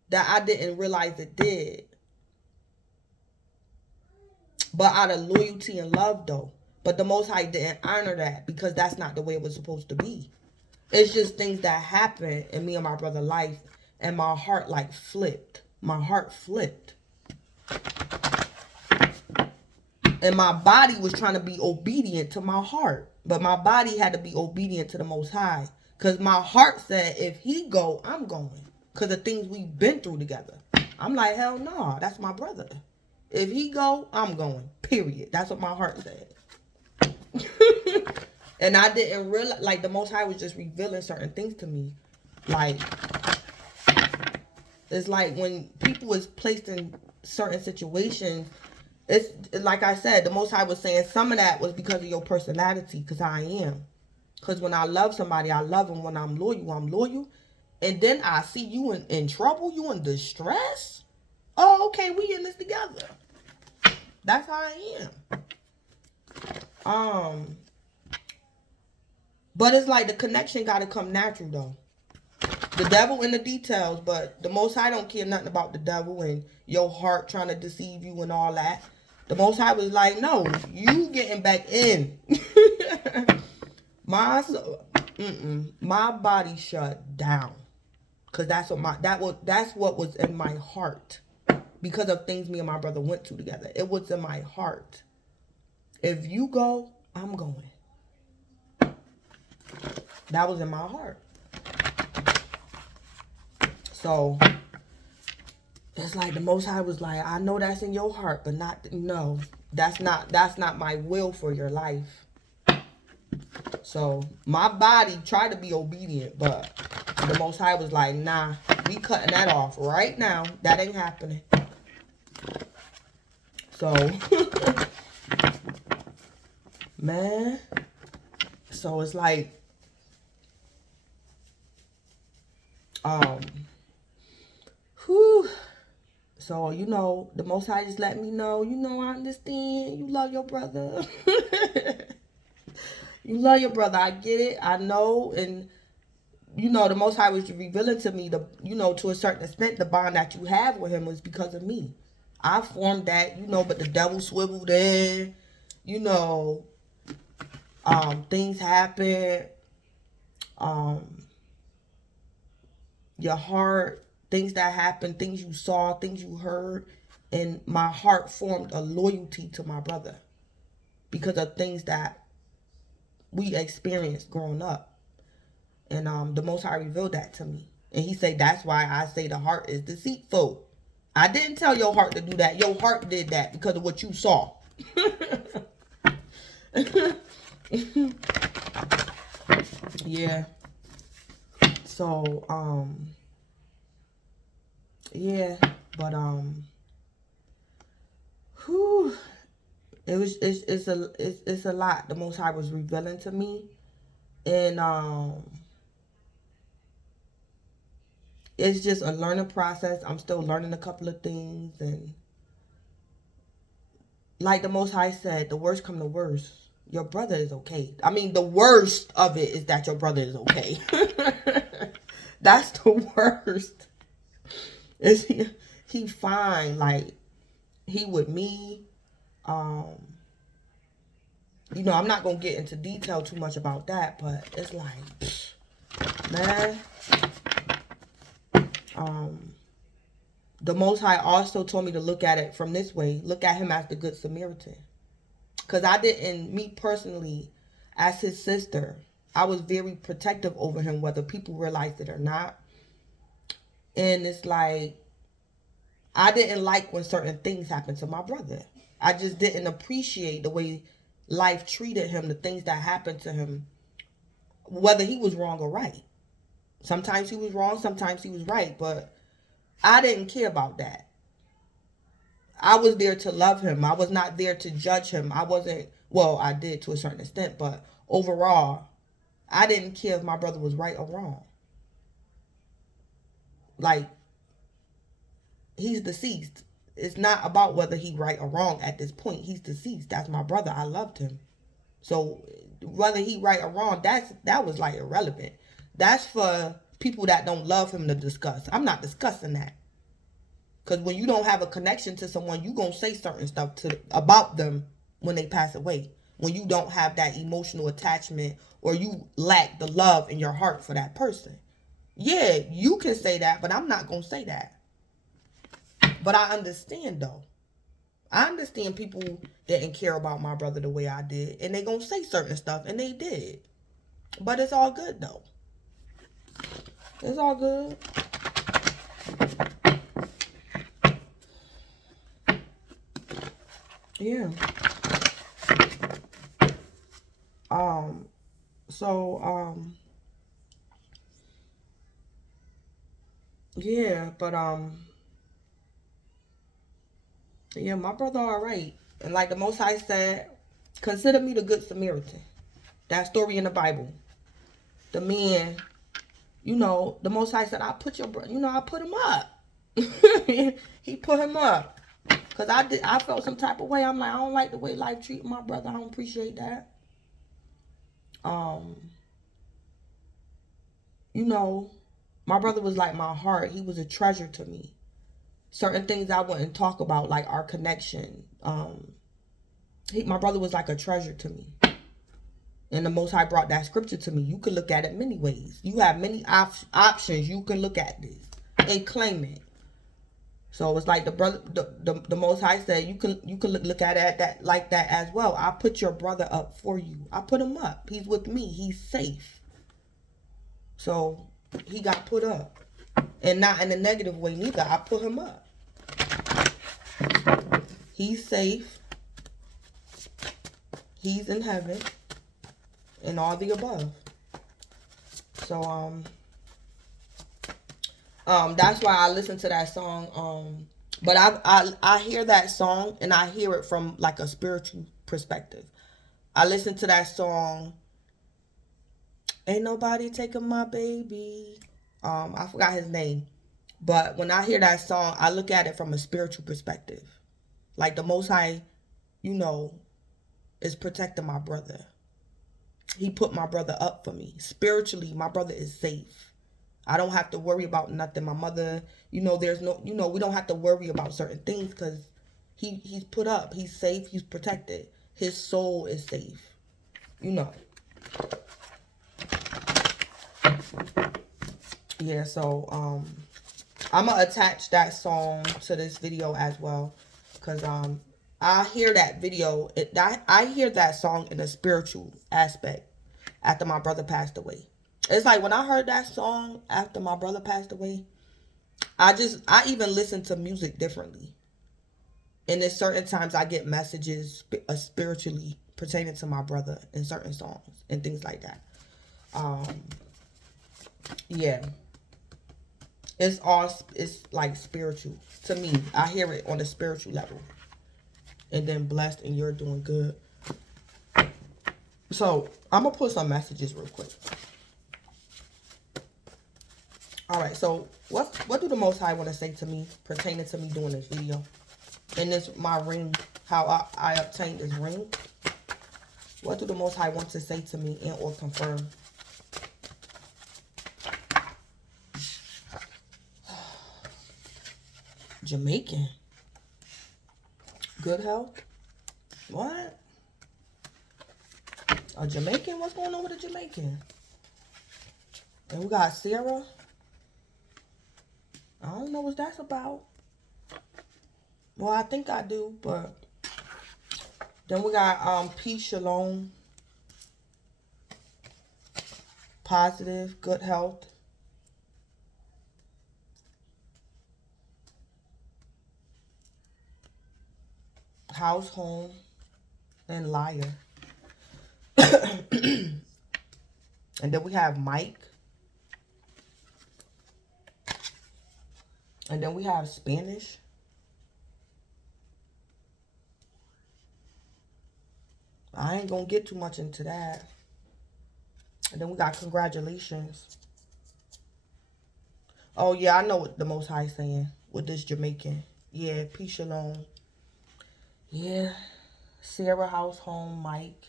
that I didn't realize it did, but out of loyalty and love though. But the Most High didn't honor that because that's not the way it was supposed to be. It's just things that happened in me and my brother's life, and my heart like flipped. My heart flipped. And my body was trying to be obedient to my heart. But my body had to be obedient to the Most High. Because my heart said, if he go, I'm going. Because the things we've been through together. I'm like, hell no, that's my brother. If he go, I'm going. Period. That's what my heart said. And I didn't realize, like, the Most High was just revealing certain things to me. Like, it's like when people is placed in certain situations, it's like I said, the Most High was saying some of that was because of your personality, because I am. Because when I love somebody, I love them. When I'm loyal, I'm loyal. And then I see you in trouble, you in distress. Oh, okay, we in this together. That's how I am. But it's like the connection got to come natural, though. The devil in the details, but the Most High don't care nothing about the devil and your heart trying to deceive you and all that. The Most High was like, no, you getting back in. my body shut down. Because that's what was in my heart. Because of things me and my brother went through together. It was in my heart. If you go, I'm going. That was in my heart. So it's like the Most High was like, I know that's in your heart, but that's not my will for your life. So my body tried to be obedient, but the Most High was like, nah, we cutting that off right now. That ain't happening. So man, so it's like whew. So, the Most High just let me know, I understand. You love your brother. You love your brother. I get it. I know. And, the Most High was revealing to me, to a certain extent, the bond that you have with him was because of me. I formed that, but the devil swiveled in, things happen. Your heart, things that happened, things you saw, things you heard, and my heart formed a loyalty to my brother because of things that we experienced growing up. And the Most High revealed that to me. And he said, that's why I say the heart is deceitful. I didn't tell your heart to do that. Your heart did that because of what you saw. Yeah. So, yeah, but, whew, it's a lot the Most High was revealing to me. And, it's just a learning process. I'm still learning a couple of things. And like the Most High said, the worst come to worst, your brother is okay. I mean, the worst of it is that your brother is okay. That's the worst. Is he fine? Like, he with me. I'm not gonna get into detail too much about that, but it's like, man. The Most High also told me to look at it from this way. Look at him as the Good Samaritan. Because me personally, as his sister, I was very protective over him, whether people realized it or not. And it's like, I didn't like when certain things happened to my brother. I just didn't appreciate the way life treated him, the things that happened to him, whether he was wrong or right. Sometimes he was wrong, sometimes he was right, but I didn't care about that. I was there to love him. I was not there to judge him. I did to a certain extent, but overall, I didn't care if my brother was right or wrong. Like, he's deceased. It's not about whether he right or wrong at this point. He's deceased. That's my brother. I loved him. So whether he right or wrong, that was like irrelevant. That's for people that don't love him to discuss. I'm not discussing that. Because when you don't have a connection to someone, you going to say certain stuff about them when they pass away. When you don't have that emotional attachment or you lack the love in your heart for that person. Yeah, you can say that, but I'm not going to say that. But I understand, though. I understand people didn't care about my brother the way I did. And they going to say certain stuff, and they did. But it's all good, though. It's all good. Yeah. Yeah, but yeah, my brother all right. And like the Most High said, consider me the good Samaritan. That story in the Bible. The man, the Most High said, I put your brother, I put him up. He put him up. Because I felt some type of way. I'm like, I don't like the way life treated my brother. I don't appreciate that. My brother was like my heart. He was a treasure to me. Certain things I wouldn't talk about, like our connection. My brother was like a treasure to me. And the Most High brought that scripture to me. You can look at it many ways. You have many options. You can look at this and claim it. So it's like the Most High said, you can look at it like that as well. I put your brother up for you. I put him up. He's with me. He's safe. So he got put up, and not in a negative way neither. I put him up. He's safe. He's in heaven, and all the above. So that's why I listen to that song. But I hear that song and I hear it from like a spiritual perspective. I listen to that song. Ain't nobody taking my baby. I forgot his name. But when I hear that song, I look at it from a spiritual perspective. Like the Most High, is protecting my brother. He put my brother up for me. Spiritually, my brother is safe. I don't have to worry about nothing. My mother, there's no, we don't have to worry about certain things because he's put up. He's safe. He's protected. His soul is safe. Yeah, so I'm gonna attach that song to this video as well, because I hear that video. I hear that song in a spiritual aspect after my brother passed away. It's like when I heard that song after my brother passed away, I even listen to music differently. And there's certain times I get messages spiritually pertaining to my brother in certain songs and things like that. Yeah. It's like spiritual to me. I hear it on a spiritual level. And then blessed and you're doing good. So I'm gonna put some messages real quick. All right, so what do the Most High want to say to me pertaining to me doing this video? And this my ring, how I obtained this ring. What do the Most High want to say to me and or confirm? Jamaican. Good health. What? A Jamaican? What's going on with a Jamaican? And we got Sarah. I don't know what that's about. Well, I think I do, but then we got peace, shalom, positive, good health. House, home, and liar. And then we have Mike. And then we have Spanish. I ain't gonna get too much into that. And then we got congratulations. Oh, yeah, I know what the Most High is saying with this Jamaican. Yeah, peace, shalom. Yeah, Sarah, house, home, Mike.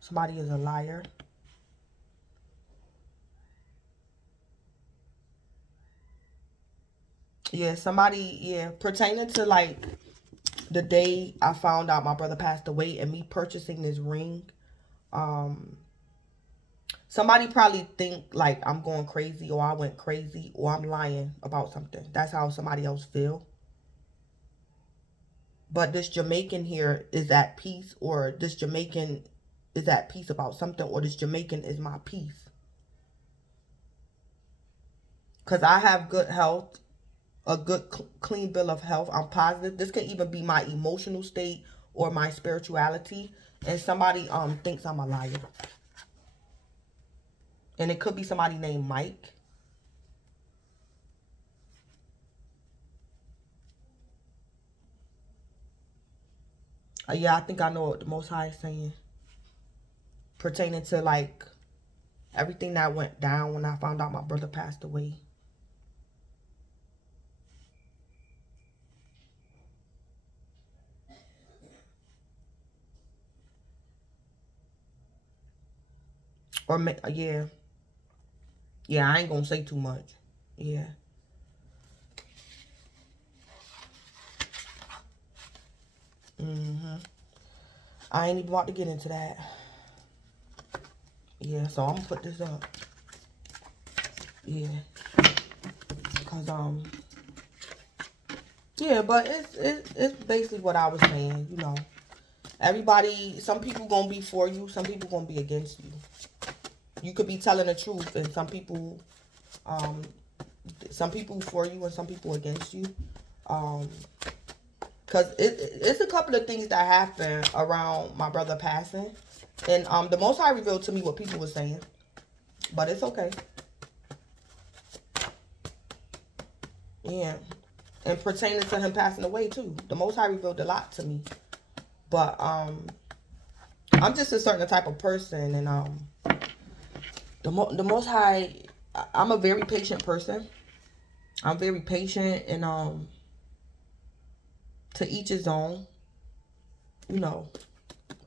Somebody is a liar. Yeah, somebody, yeah, pertaining to like the day I found out my brother passed away and me purchasing this ring. Um, Somebody probably think like I'm going crazy or I went crazy or I'm lying about something. That's how somebody else feel. But this Jamaican here is at peace, or this Jamaican is at peace about something, or this Jamaican is my peace. Because I have good health, a good clean bill of health. I'm positive. This can even be my emotional state or my spirituality. And somebody thinks I'm a liar. And it could be somebody named Mike. Yeah, I think I know what the Most High is saying. Pertaining to like everything that went down when I found out my brother passed away. Or, yeah. Yeah, I ain't gonna say too much. Yeah. I ain't even about to get into that. Yeah, so I'm gonna put this up. Yeah. Cause yeah, but it's basically what I was saying, you know. Everybody, some people gonna be for you, some people gonna be against you. You could be telling the truth, and some people for you and some people against you. Cause it's a couple of things that happened around my brother passing, and the Most High revealed to me what people were saying, but it's okay. Yeah, and pertaining to him passing away too, the Most High revealed a lot to me. But I'm just a certain type of person, and the Most High, I'm a very patient person. I'm very patient, and to each his own. You know,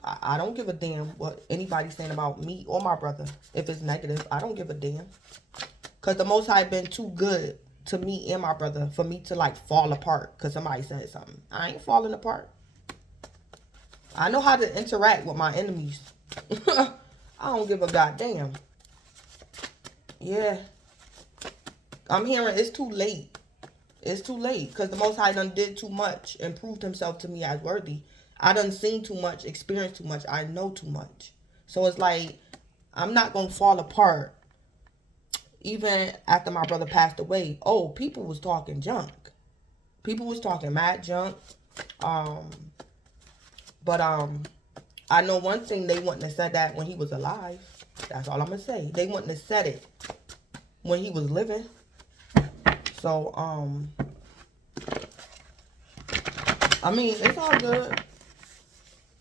I don't give a damn what anybody's saying about me or my brother. If it's negative, I don't give a damn. Because the Most High been too good to me and my brother for me to like fall apart because somebody said something. I ain't falling apart. I know how to interact with my enemies. I don't give a goddamn. Yeah. I'm hearing it's too late. It's too late because the Most High done did too much and proved himself to me as worthy. I done seen too much, experienced too much. I know too much. So it's like, I'm not going to fall apart even after my brother passed away. Oh, people was talking junk. People was talking mad junk. But I know one thing, they wouldn't have said that when he was alive. That's all I'm going to say. They wouldn't have said it when he was living. So, I mean, it's all good.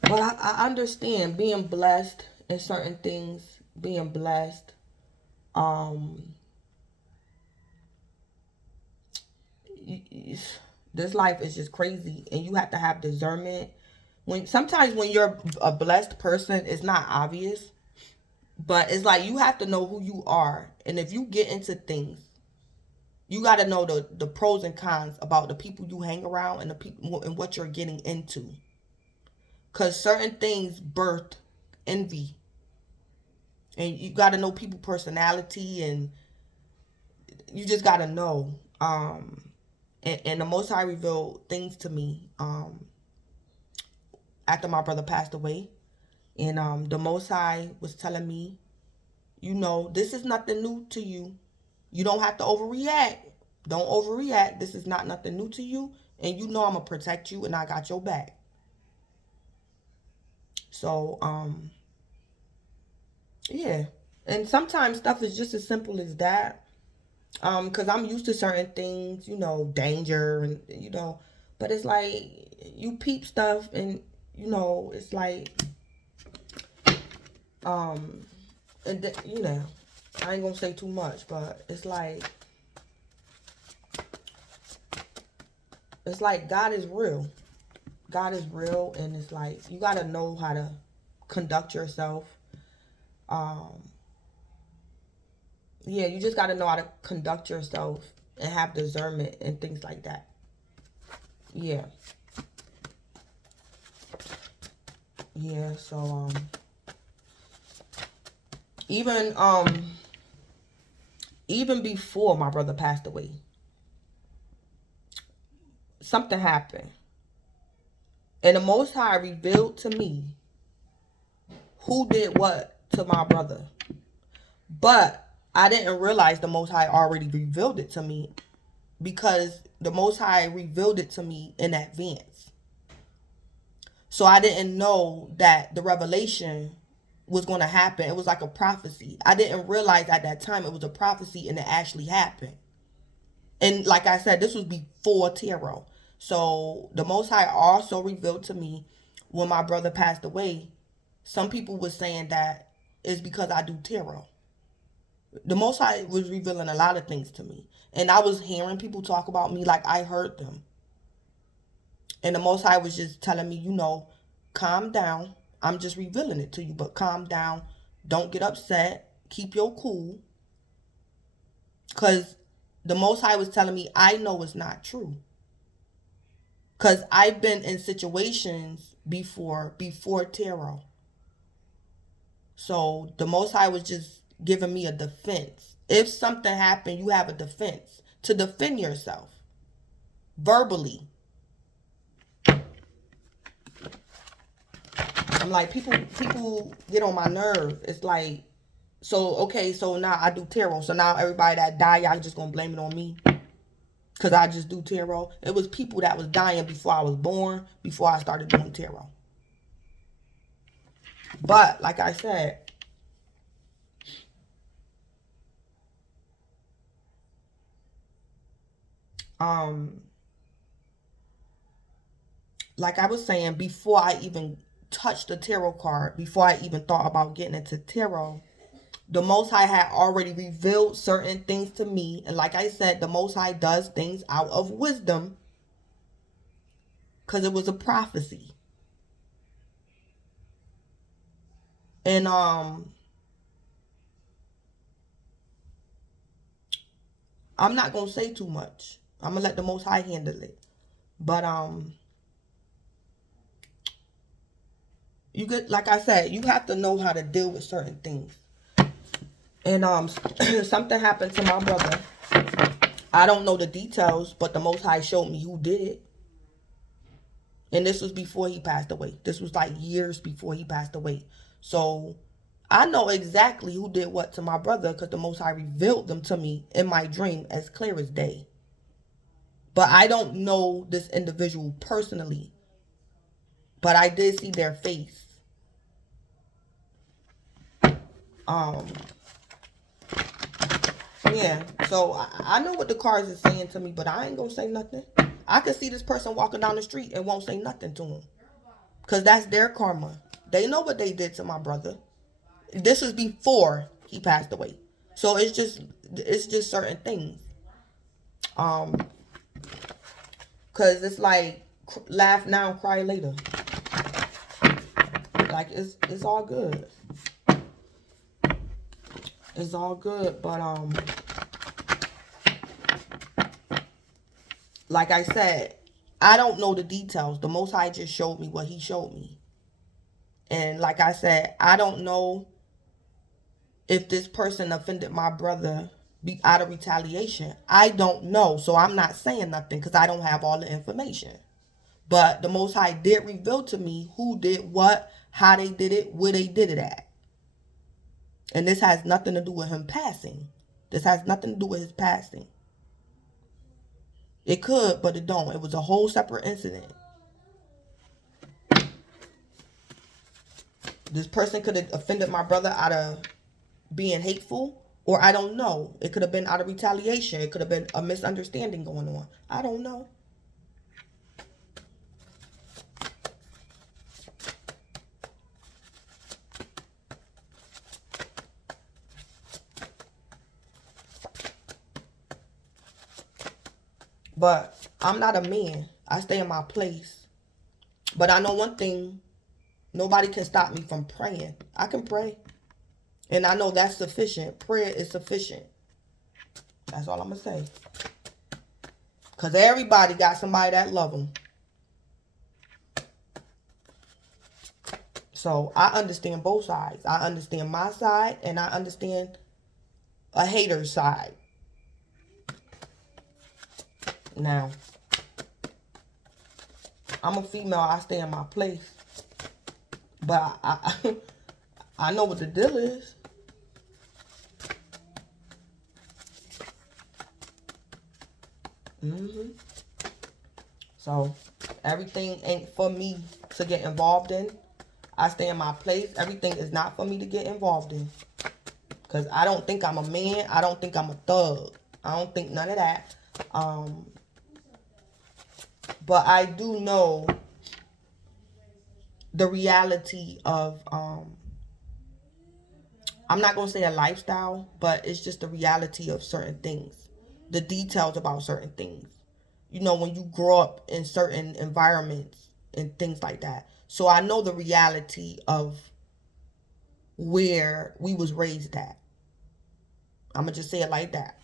But I understand being blessed in certain things, being blessed. This life is just crazy, and you have to have discernment. Sometimes when you're a blessed person, it's not obvious, but it's like you have to know who you are, and if you get into things, you got to know the pros and cons about the people you hang around and the people and what you're getting into, because certain things birth envy, and you got to know people personality, and you just got to know. And the Most High revealed things to me after my brother passed away. And the Most High was telling me, you know, this is nothing new to you. You don't have to overreact. Don't overreact. This is not nothing new to you. And you know I'm going to protect you, and I got your back. So, yeah. And sometimes stuff is just as simple as that. Because I'm used to certain things, you know, danger and, you know. But it's like, you peep stuff and, you know, it's like, And then, you know, I ain't gonna say too much, but it's like God is real. God is real, and it's like you gotta know how to conduct yourself. Yeah, you just gotta know how to conduct yourself and have discernment and things like that. Yeah. Yeah, so even even before my brother passed away, something happened. And the Most High revealed to me who did what to my brother. But I didn't realize the Most High already revealed it to me, because the Most High revealed it to me in advance. So I didn't know that the revelation was going to happen. It was like a prophecy. I didn't realize at that time it was a prophecy, and it actually happened. And like I said, this was before tarot. So the Most High also revealed to me when my brother passed away. Some people were saying that it's because I do tarot. The Most High was revealing a lot of things to me. And I was hearing people talk about me like I heard them. And the Most High was just telling me, calm down. I'm just revealing it to you, but calm down. Don't get upset. Keep your cool. Because the Most High was telling me, I know it's not true. Because I've been in situations before tarot. So the Most High was just giving me a defense. If something happened, you have a defense to defend yourself verbally. I'm like, people get on my nerve. It's like, so now I do tarot. So now everybody that die, y'all just gonna blame it on me because I just do tarot. It was people that was dying before I was born, before I started doing tarot. But like I said, like I was saying, before I even touched the tarot card, before I even thought about getting into tarot, the Most High had already revealed certain things to me. And like I said, the Most High does things out of wisdom, because it was a prophecy. And I'm not gonna say too much. I'm gonna let the Most High handle it. But you could, like I said, you have to know how to deal with certain things. And something happened to my brother. I don't know the details, but the Most High showed me who did it. And this was before he passed away. This was like years before he passed away. So I know exactly who did what to my brother, because the Most High revealed them to me in my dream as clear as day. But I don't know this individual personally. But I did see their face. Yeah. So I know what the cards is saying to me, but I ain't gonna say nothing. I could see this person walking down the street and won't say nothing to him, because that's their karma. They know what they did to my brother. This was before he passed away. So it's just certain things. Cause it's like laugh now, cry later. Like it's all good. It's all good, but like I said, I don't know the details. The Most High just showed me what he showed me. And like I said, I don't know if this person offended my brother out of retaliation. I don't know. So I'm not saying nothing because I don't have all the information. But the Most High did reveal to me who did what, how they did it, where they did it at. And this has nothing to do with him passing. This has nothing to do with his passing. It could, but it don't. It was a whole separate incident. This person could have offended my brother out of being hateful, or I don't know. It could have been out of retaliation. It could have been a misunderstanding going on. I don't know. But I'm not a man. I stay in my place. But I know one thing. Nobody can stop me from praying. I can pray. And I know that's sufficient. Prayer is sufficient. That's all I'm going to say. Because everybody got somebody that love them. So I understand both sides. I understand my side and I understand a hater's side. Now, I'm a female. I stay in my place. But I know what the deal is. So, everything ain't for me to get involved in. I stay in my place. Everything is not for me to get involved in. Because I don't think I'm a man. I don't think I'm a thug. I don't think none of that. But I do know the reality of, I'm not going to say a lifestyle, but it's just the reality of certain things. The details about certain things. You know, when you grow up in certain environments and things like that. So I know the reality of where we was raised at. I'm going to just say it like that.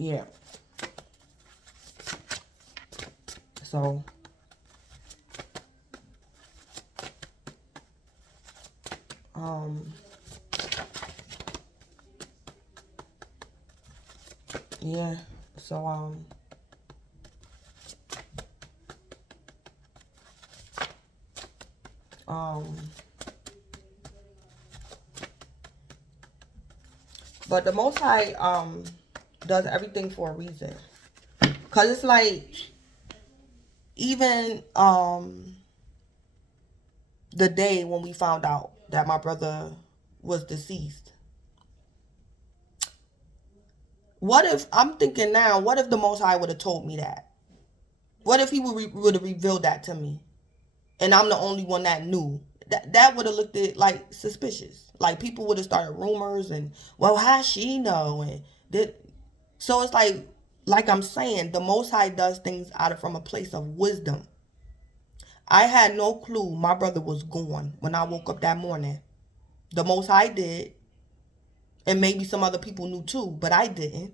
Yeah. So yeah. So but the Most High does everything for a reason. Cause it's like even the day when we found out that my brother was deceased. What if, I'm thinking now, what if the Most High would have told me that? What if he would have revealed that to me? And I'm the only one that knew. That would have looked at like suspicious. Like people would have started rumors and, well, how she know? And so it's like I'm saying, the Most High does things from a place of wisdom. I had no clue my brother was gone when I woke up that morning. The Most High did. And maybe some other people knew too, but I didn't.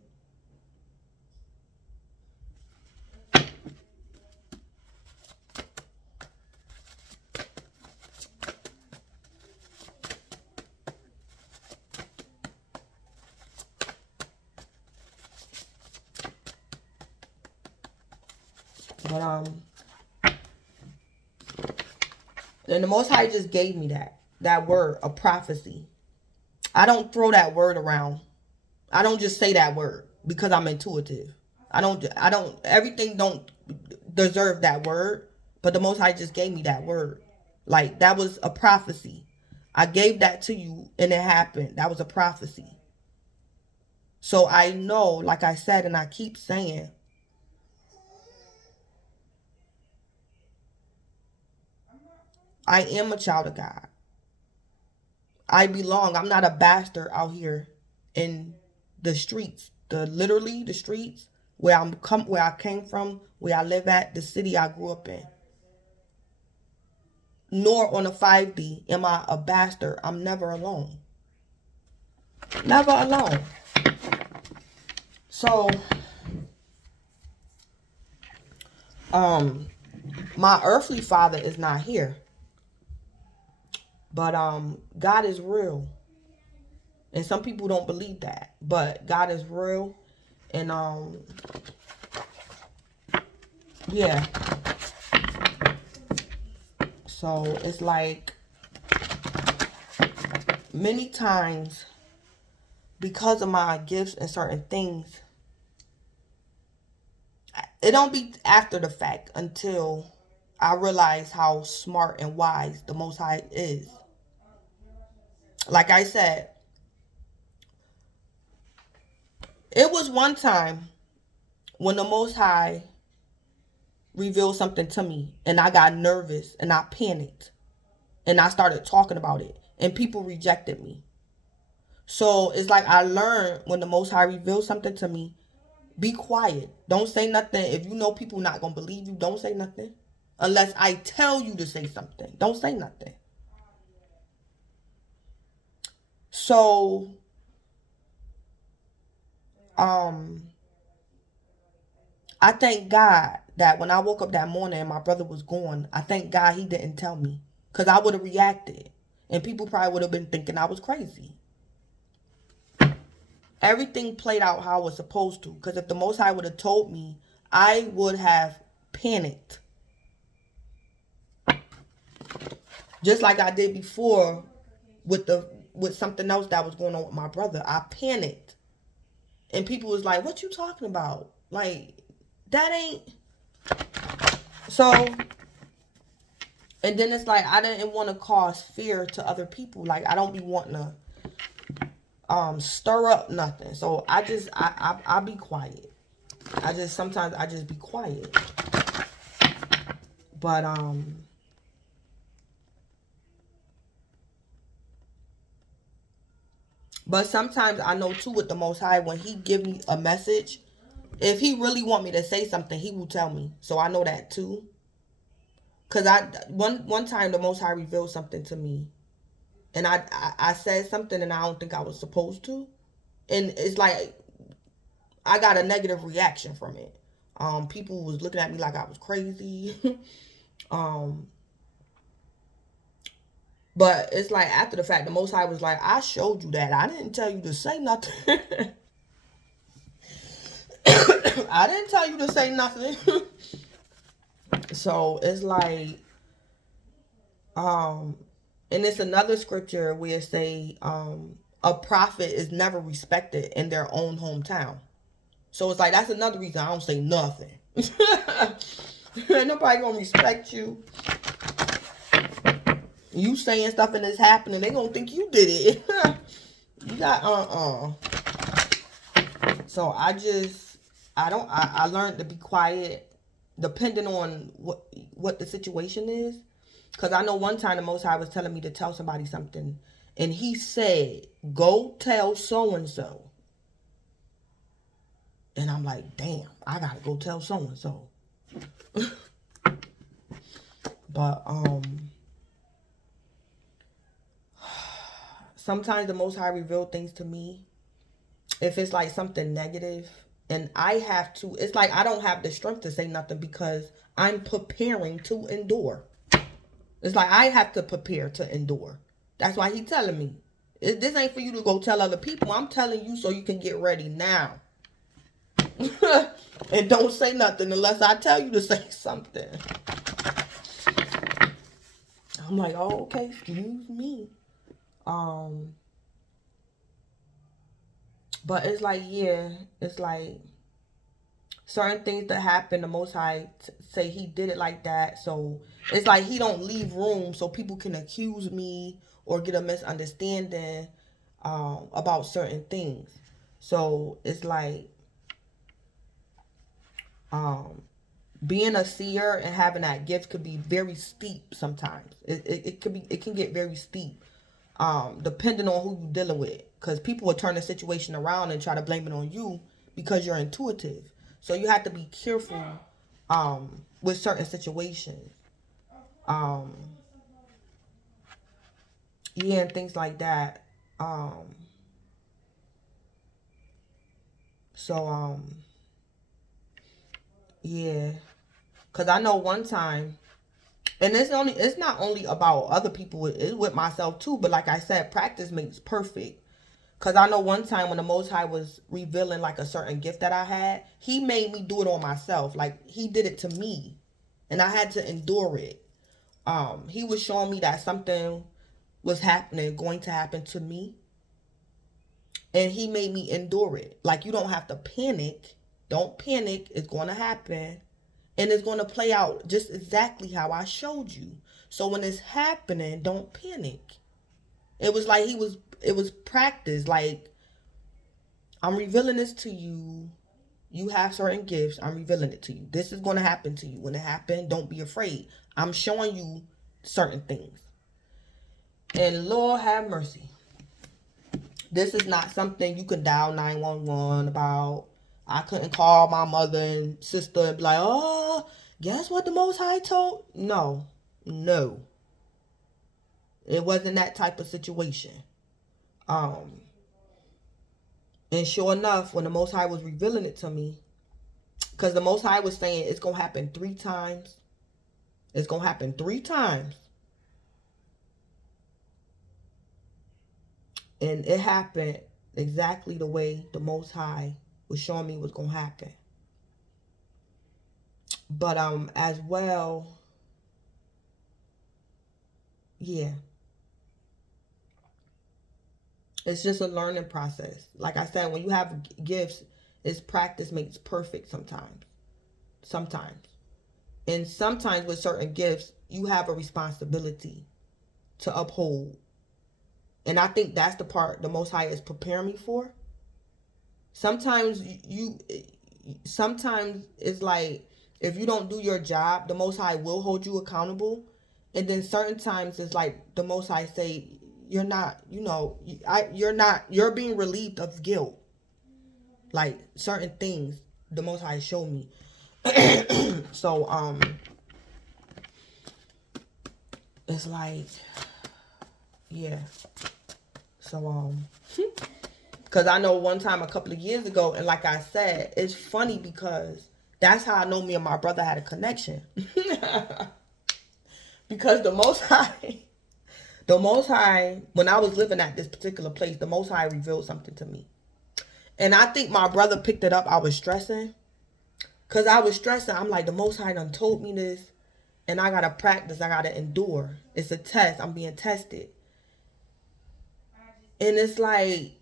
But and the Most High just gave me that word, a prophecy. I don't throw that word around. I don't just say that word because I'm intuitive. Everything don't deserve that word, but the Most High just gave me that word. Like, that was a prophecy. I gave that to you and it happened. That was a prophecy. So I know, like I said, and I keep saying, I am a child of God. I belong. I'm not a bastard out here in the streets. Literally the streets where I came from, where I live at, the city I grew up in. Nor on a 5D am I a bastard. I'm never alone. Never alone. So, my earthly father is not here. But God is real. And some people don't believe that. But God is real. And yeah. So it's like many times, because of my gifts and certain things, it don't be after the fact until I realize how smart and wise the Most High is. Like I said, it was one time when the Most High revealed something to me and I got nervous and I panicked and I started talking about it and people rejected me. So it's like I learned when the Most High reveals something to me, be quiet. Don't say nothing. If you know people not going to believe you, don't say nothing. Unless I tell you to say something. Don't say nothing. So, I thank God that when I woke up that morning and my brother was gone, I thank God he didn't tell me. Because I would have reacted. And people probably would have been thinking I was crazy. Everything played out how it was supposed to. Because if the Most High would have told me, I would have panicked. Just like I did before with something else that was going on with my brother. I panicked. And people was like, what you talking about? Like, that ain't... So, and then it's like, I didn't want to cause fear to other people. Like, I don't be wanting to stir up nothing. So I be quiet. Sometimes I just be quiet. But sometimes I know too with the Most High, when he give me a message, if he really want me to say something, he will tell me. So I know that too. Cause one time the Most High revealed something to me, and I said something and I don't think I was supposed to, and it's like I got a negative reaction from it. People was looking at me like I was crazy. But it's like after the fact, the Most High was like, I showed you that. I didn't tell you to say nothing. I didn't tell you to say nothing. So it's like, and it's another scripture where it say, a prophet is never respected in their own hometown. So it's like, that's another reason I don't say nothing. Ain't nobody gonna respect you. You saying stuff and it's happening, they gonna think you did it. You got So I learned to be quiet, depending on what the situation is. Because I know one time the Most High was telling me to tell somebody something, and he said, go tell so and so. And I'm like, damn, I gotta go tell so and so. But sometimes the Most High reveal things to me if it's like something negative, and I have to, it's like I don't have the strength to say nothing because I'm preparing to endure. It's like I have to prepare to endure. That's why he's telling me, this ain't for you to go tell other people. I'm telling you so you can get ready now. And don't say nothing unless I tell you to say something. I'm like, oh, okay, excuse me. But it's like, yeah, it's like certain things that happen, the Most High say he did it like that. So it's like he don't leave room so people can accuse me or get a misunderstanding about certain things. So it's like being a seer and having that gift could be very steep sometimes. It can get very steep, depending on who you're dealing with. Because people will turn the situation around and try to blame it on you because you're intuitive. So you have to be careful with certain situations. Yeah, and things like that. Yeah. Because I know one time, and it's not only about other people, it's with myself too. But like I said, practice makes perfect. Because I know one time when the Most High was revealing like a certain gift that I had, he made me do it on myself. Like he did it to me, and I had to endure it. He was showing me that something was going to happen to me, and he made me endure it. Like, you don't have to panic. Don't panic. It's going to happen, and it's going to play out just exactly how I showed you. So when it's happening, don't panic. It was like it was practice. Like, I'm revealing this to you. You have certain gifts. I'm revealing it to you. This is going to happen to you. When it happens, don't be afraid. I'm showing you certain things. And Lord have mercy. This is not something you can dial 911 about. I couldn't call my mother and sister and be like, oh, guess what the Most High told? No. No. It wasn't that type of situation. And sure enough, when the Most High was revealing it to me, because the Most High was saying it's going to happen 3 times. It's going to happen 3 times. And it happened exactly the way the Most High was showing me was going to happen. But as well, yeah. It's just a learning process. Like I said, when you have gifts, it's practice makes perfect sometimes. Sometimes. And sometimes with certain gifts, you have a responsibility to uphold. And I think that's the part the Most High is preparing me for. Sometimes sometimes it's like, if you don't do your job, the Most High will hold you accountable. And then certain times it's like the Most High say, you're not, you're being relieved of guilt. Like certain things the Most High showed me. So, it's like, yeah. So, because I know one time a couple of years ago, and like I said, it's funny because that's how I know me and my brother had a connection. Because the Most High, when I was living at this particular place, the Most High revealed something to me. And I think my brother picked it up. I was stressing. Because I was stressing. I'm like, the Most High done told me this. And I got to practice. I got to endure. It's a test. I'm being tested. And it's like,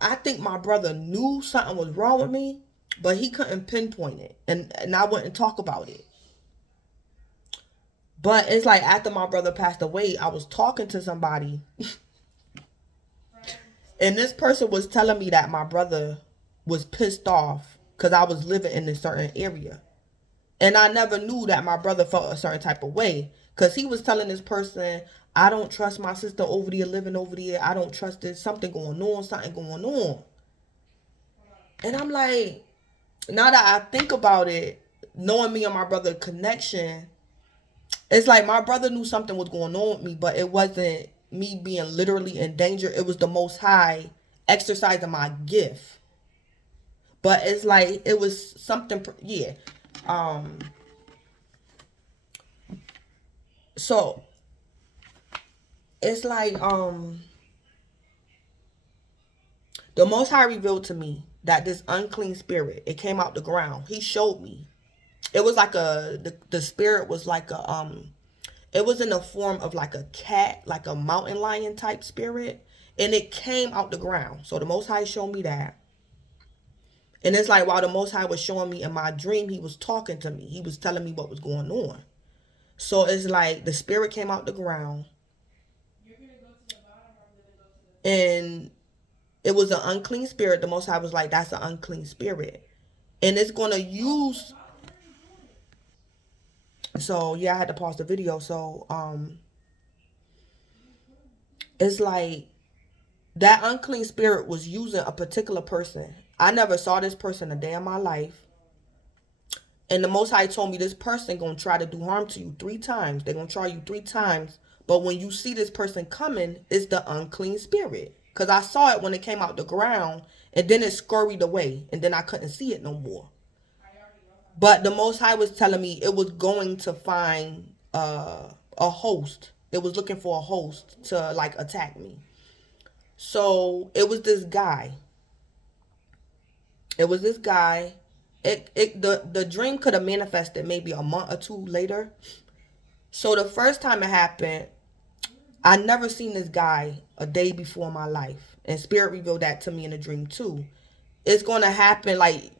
I think my brother knew something was wrong with me, but he couldn't pinpoint it. And I wouldn't talk about it. But it's like after my brother passed away, I was talking to somebody. And this person was telling me that my brother was pissed off because I was living in a certain area. And I never knew that my brother felt a certain type of way. Because he was telling this person, I don't trust my sister over there, living over there. I don't trust this. Something going on. And I'm like, now that I think about it, knowing me and my brother connection, it's like my brother knew something was going on with me, but it wasn't me being literally in danger. It was the Most High exercising my gift. But it's like, it was something, yeah. So it's like, the Most High revealed to me that this unclean spirit, it came out the ground. He showed me. It was like the spirit was like it was in the form of like a cat, like a mountain lion type spirit. And it came out the ground. So the Most High showed me that. And it's like while the Most High was showing me in my dream, he was talking to me. He was telling me what was going on. So it's like the spirit came out the ground. And it was an unclean spirit. The Most High was like, that's an unclean spirit. And it's going to use... So, yeah, I had to pause the video. So, it's like that unclean spirit was using a particular person. I never saw this person a day in my life. And the Most High told me this person going to try to do harm to you 3 times. They're going to try you 3 times. But when you see this person coming, it's the unclean spirit. Because I saw it when it came out the ground. And then it scurried away. And then I couldn't see it no more. But the Most High was telling me it was going to find a host. It was looking for a host to like attack me. So it was this guy. The dream could have manifested maybe a month or 2 later. So the first time it happened, I never seen this guy a day before in my life. And Spirit revealed that to me in a dream too. It's going to happen like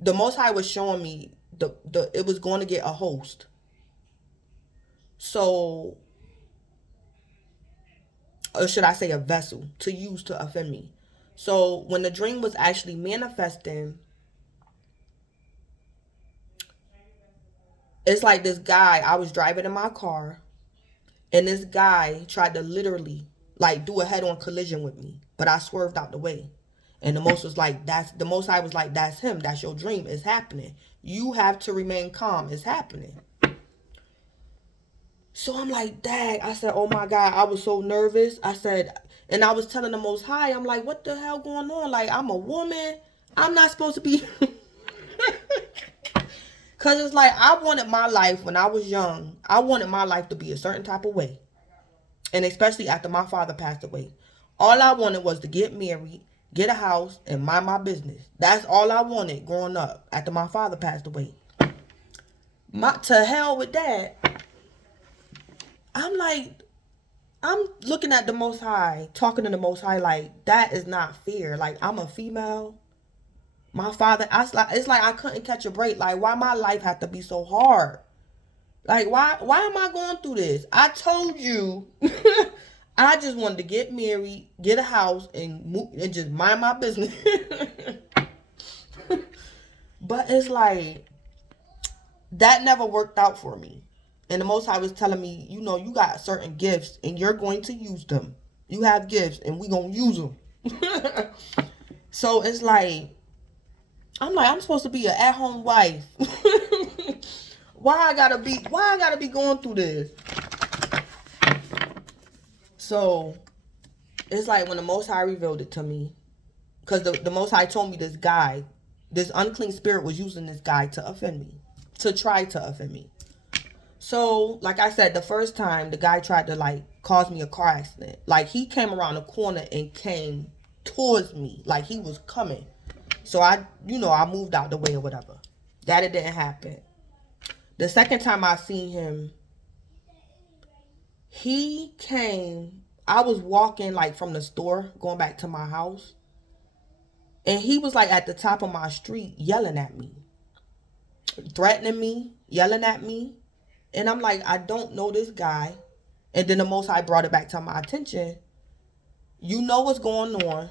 the Most High was showing me it was going to get a host. So, or should I say a vessel to use to offend me. So when the dream was actually manifesting, it's like this guy, I was driving in my car, and this guy tried to literally like do a head-on collision with me, but I swerved out the way. And the Most was like, the Most High was like, that's him. That's your dream. It's happening. You have to remain calm. It's happening. So I'm like, dang. I said, oh my God. I was so nervous. I said, and I was telling the Most High, I'm like, what the hell going on? Like, I'm a woman. I'm not supposed to be. Because it's like, I wanted my life when I was young. I wanted my life to be a certain type of way. And especially after my father passed away. All I wanted was to get married, get a house, and mind my business. That's all I wanted growing up after my father passed away. To hell with that. I'm like, I'm looking at the Most High, talking to the Most High like, that is not fair. Like, I'm a female. My father, it's like I couldn't catch a break. Like, why my life had to be so hard? Like, why am I going through this? I told you. I just wanted to get married, get a house, and move, and just mind my business. But it's like, that never worked out for me. And the Most High was telling me, you know, you got certain gifts, and you're going to use them. You have gifts, and we going to use them. So it's like, I'm supposed to be an at-home wife. Why I gotta be going through this? So it's like when the Most High revealed it to me, because the Most High told me this unclean spirit was using this guy to offend me, to try to offend me. So like I said, the first time the guy tried to like cause me a car accident. Like he came around the corner and came towards me like he was coming. So I moved out the way or whatever. That it didn't happen. The second time I seen him, he came, I was walking like from the store going back to my house, and he was like at the top of my street yelling at me, threatening me, yelling at me. And I'm like, I don't know this guy. And then the Most High brought it back to my attention. You know what's going on.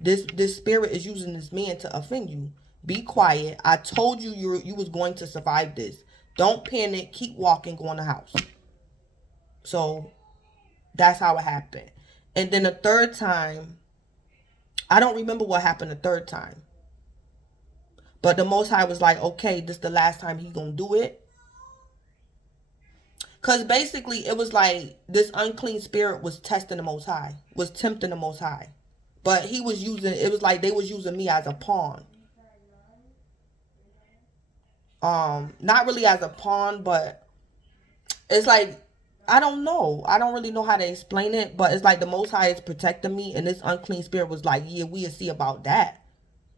This spirit is using this man to offend you. Be quiet. I told you you was going to survive this. Don't panic. Keep walking. Go in the house. So that's how it happened. And then the third time, I don't remember what happened the third time. But the Most High was like, okay, this is the last time he gonna do it. Because basically it was like this unclean spirit was testing the Most High, was tempting the Most High. But it was like they was using me as a pawn. Not really as a pawn, but it's like, I don't know. I don't really know how to explain it, but it's like the Most High is protecting me, and this unclean spirit was like, yeah, we'll see about that.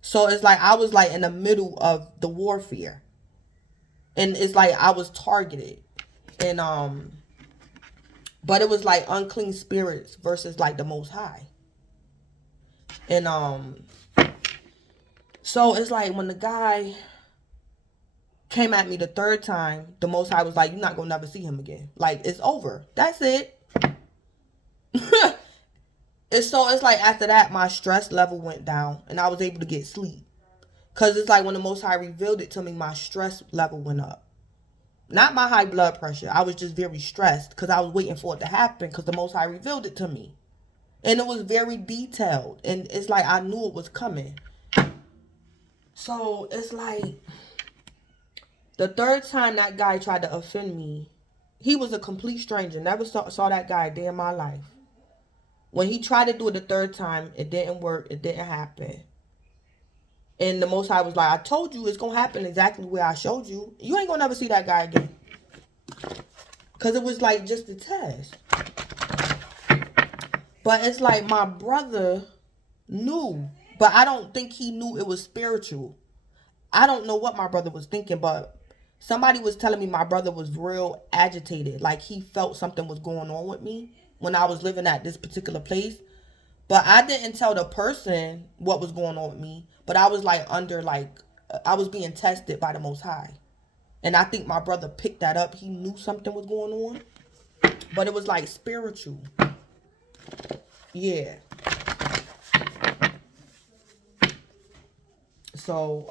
So it's like I was like in the middle of the warfare. And it's like I was targeted. And but it was like unclean spirits versus like the Most High. And so it's like when the guy came at me the third time, the Most High was like, you're not gonna never see him again. Like, it's over. That's it. And so it's like after that, my stress level went down and I was able to get sleep. Because it's like when the Most High revealed it to me, my stress level went up. Not my high blood pressure. I was just very stressed because I was waiting for it to happen because the Most High revealed it to me. And it was very detailed. And it's like I knew it was coming. So it's like the third time that guy tried to offend me, he was a complete stranger. Never saw that guy a day in my life. When he tried to do it the third time, it didn't work. It didn't happen. And the Most High was like, I told you it's going to happen exactly where I showed you. You ain't going to never see that guy again. Because it was like just a test. But it's like my brother knew. But I don't think he knew it was spiritual. I don't know what my brother was thinking, but somebody was telling me my brother was real agitated. Like he felt something was going on with me when I was living at this particular place. But I didn't tell the person what was going on with me. But I was like I was being tested by the Most High. And I think my brother picked that up. He knew something was going on. But it was like spiritual. Yeah. So,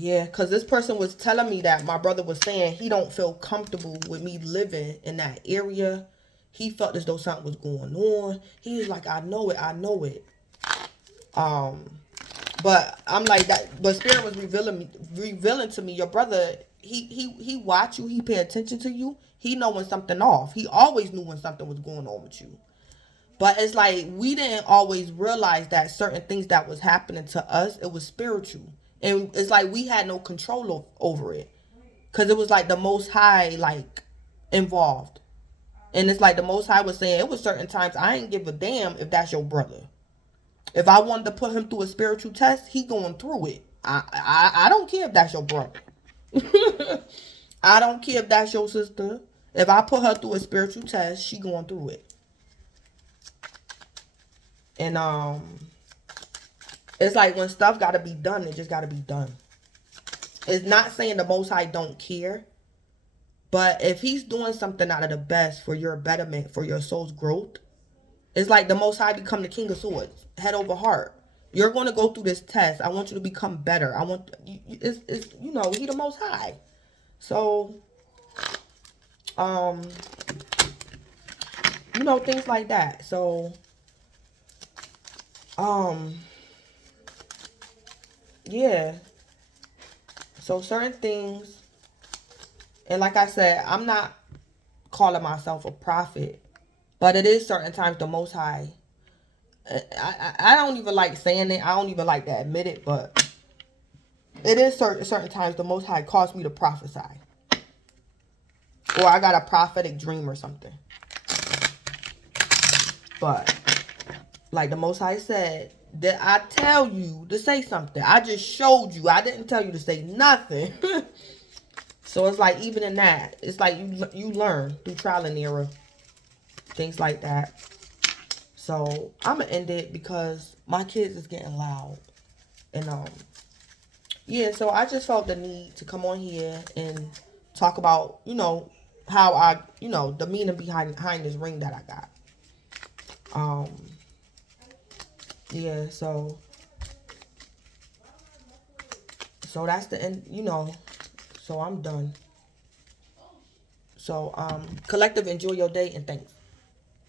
Yeah, because this person was telling me that my brother was saying he don't feel comfortable with me living in that area. He felt as though something was going on. He was like, I know it, I know it. But I'm like that. But Spirit was revealing to me, your brother. He watch you. He pay attention to you. He know when something off. He always knew when something was going on with you. But it's like we didn't always realize that certain things that was happening to us, it was spiritual, and it's like we had no control over it, cause it was like the Most High like involved, and it's like the Most High was saying it was certain times I ain't give a damn if that's your brother. If I wanted to put him through a spiritual test, he going through it. I don't care if that's your brother. I don't care if that's your sister. If I put her through a spiritual test, she going through it. And it's like when stuff gotta be done, it just gotta be done. It's not saying the Most High don't care, but if he's doing something out of the best for your betterment, for your soul's growth, it's like the Most High become the King of Swords, head over heart. You're going to go through this test. I want you to become better. I want, it's you know, he the Most High. So, you know, things like that. So, yeah. So certain things, and like I said, I'm not calling myself a prophet, but it is certain times the Most High. I don't even like saying it. I don't even like to admit it, but it is certain times the Most High caused me to prophesy, or I got a prophetic dream or something. But like the Most High said, that I tell you to say something. I just showed you. I didn't tell you to say nothing. So it's like even in that, it's like you learn through trial and error, things like that. So I'm gonna end it because my kids is getting loud, and yeah. So I just felt the need to come on here and talk about, you know, how I, you know, the meaning behind this ring that I got. Yeah. So that's the end. You know. So I'm done. So collective, enjoy your day and thanks.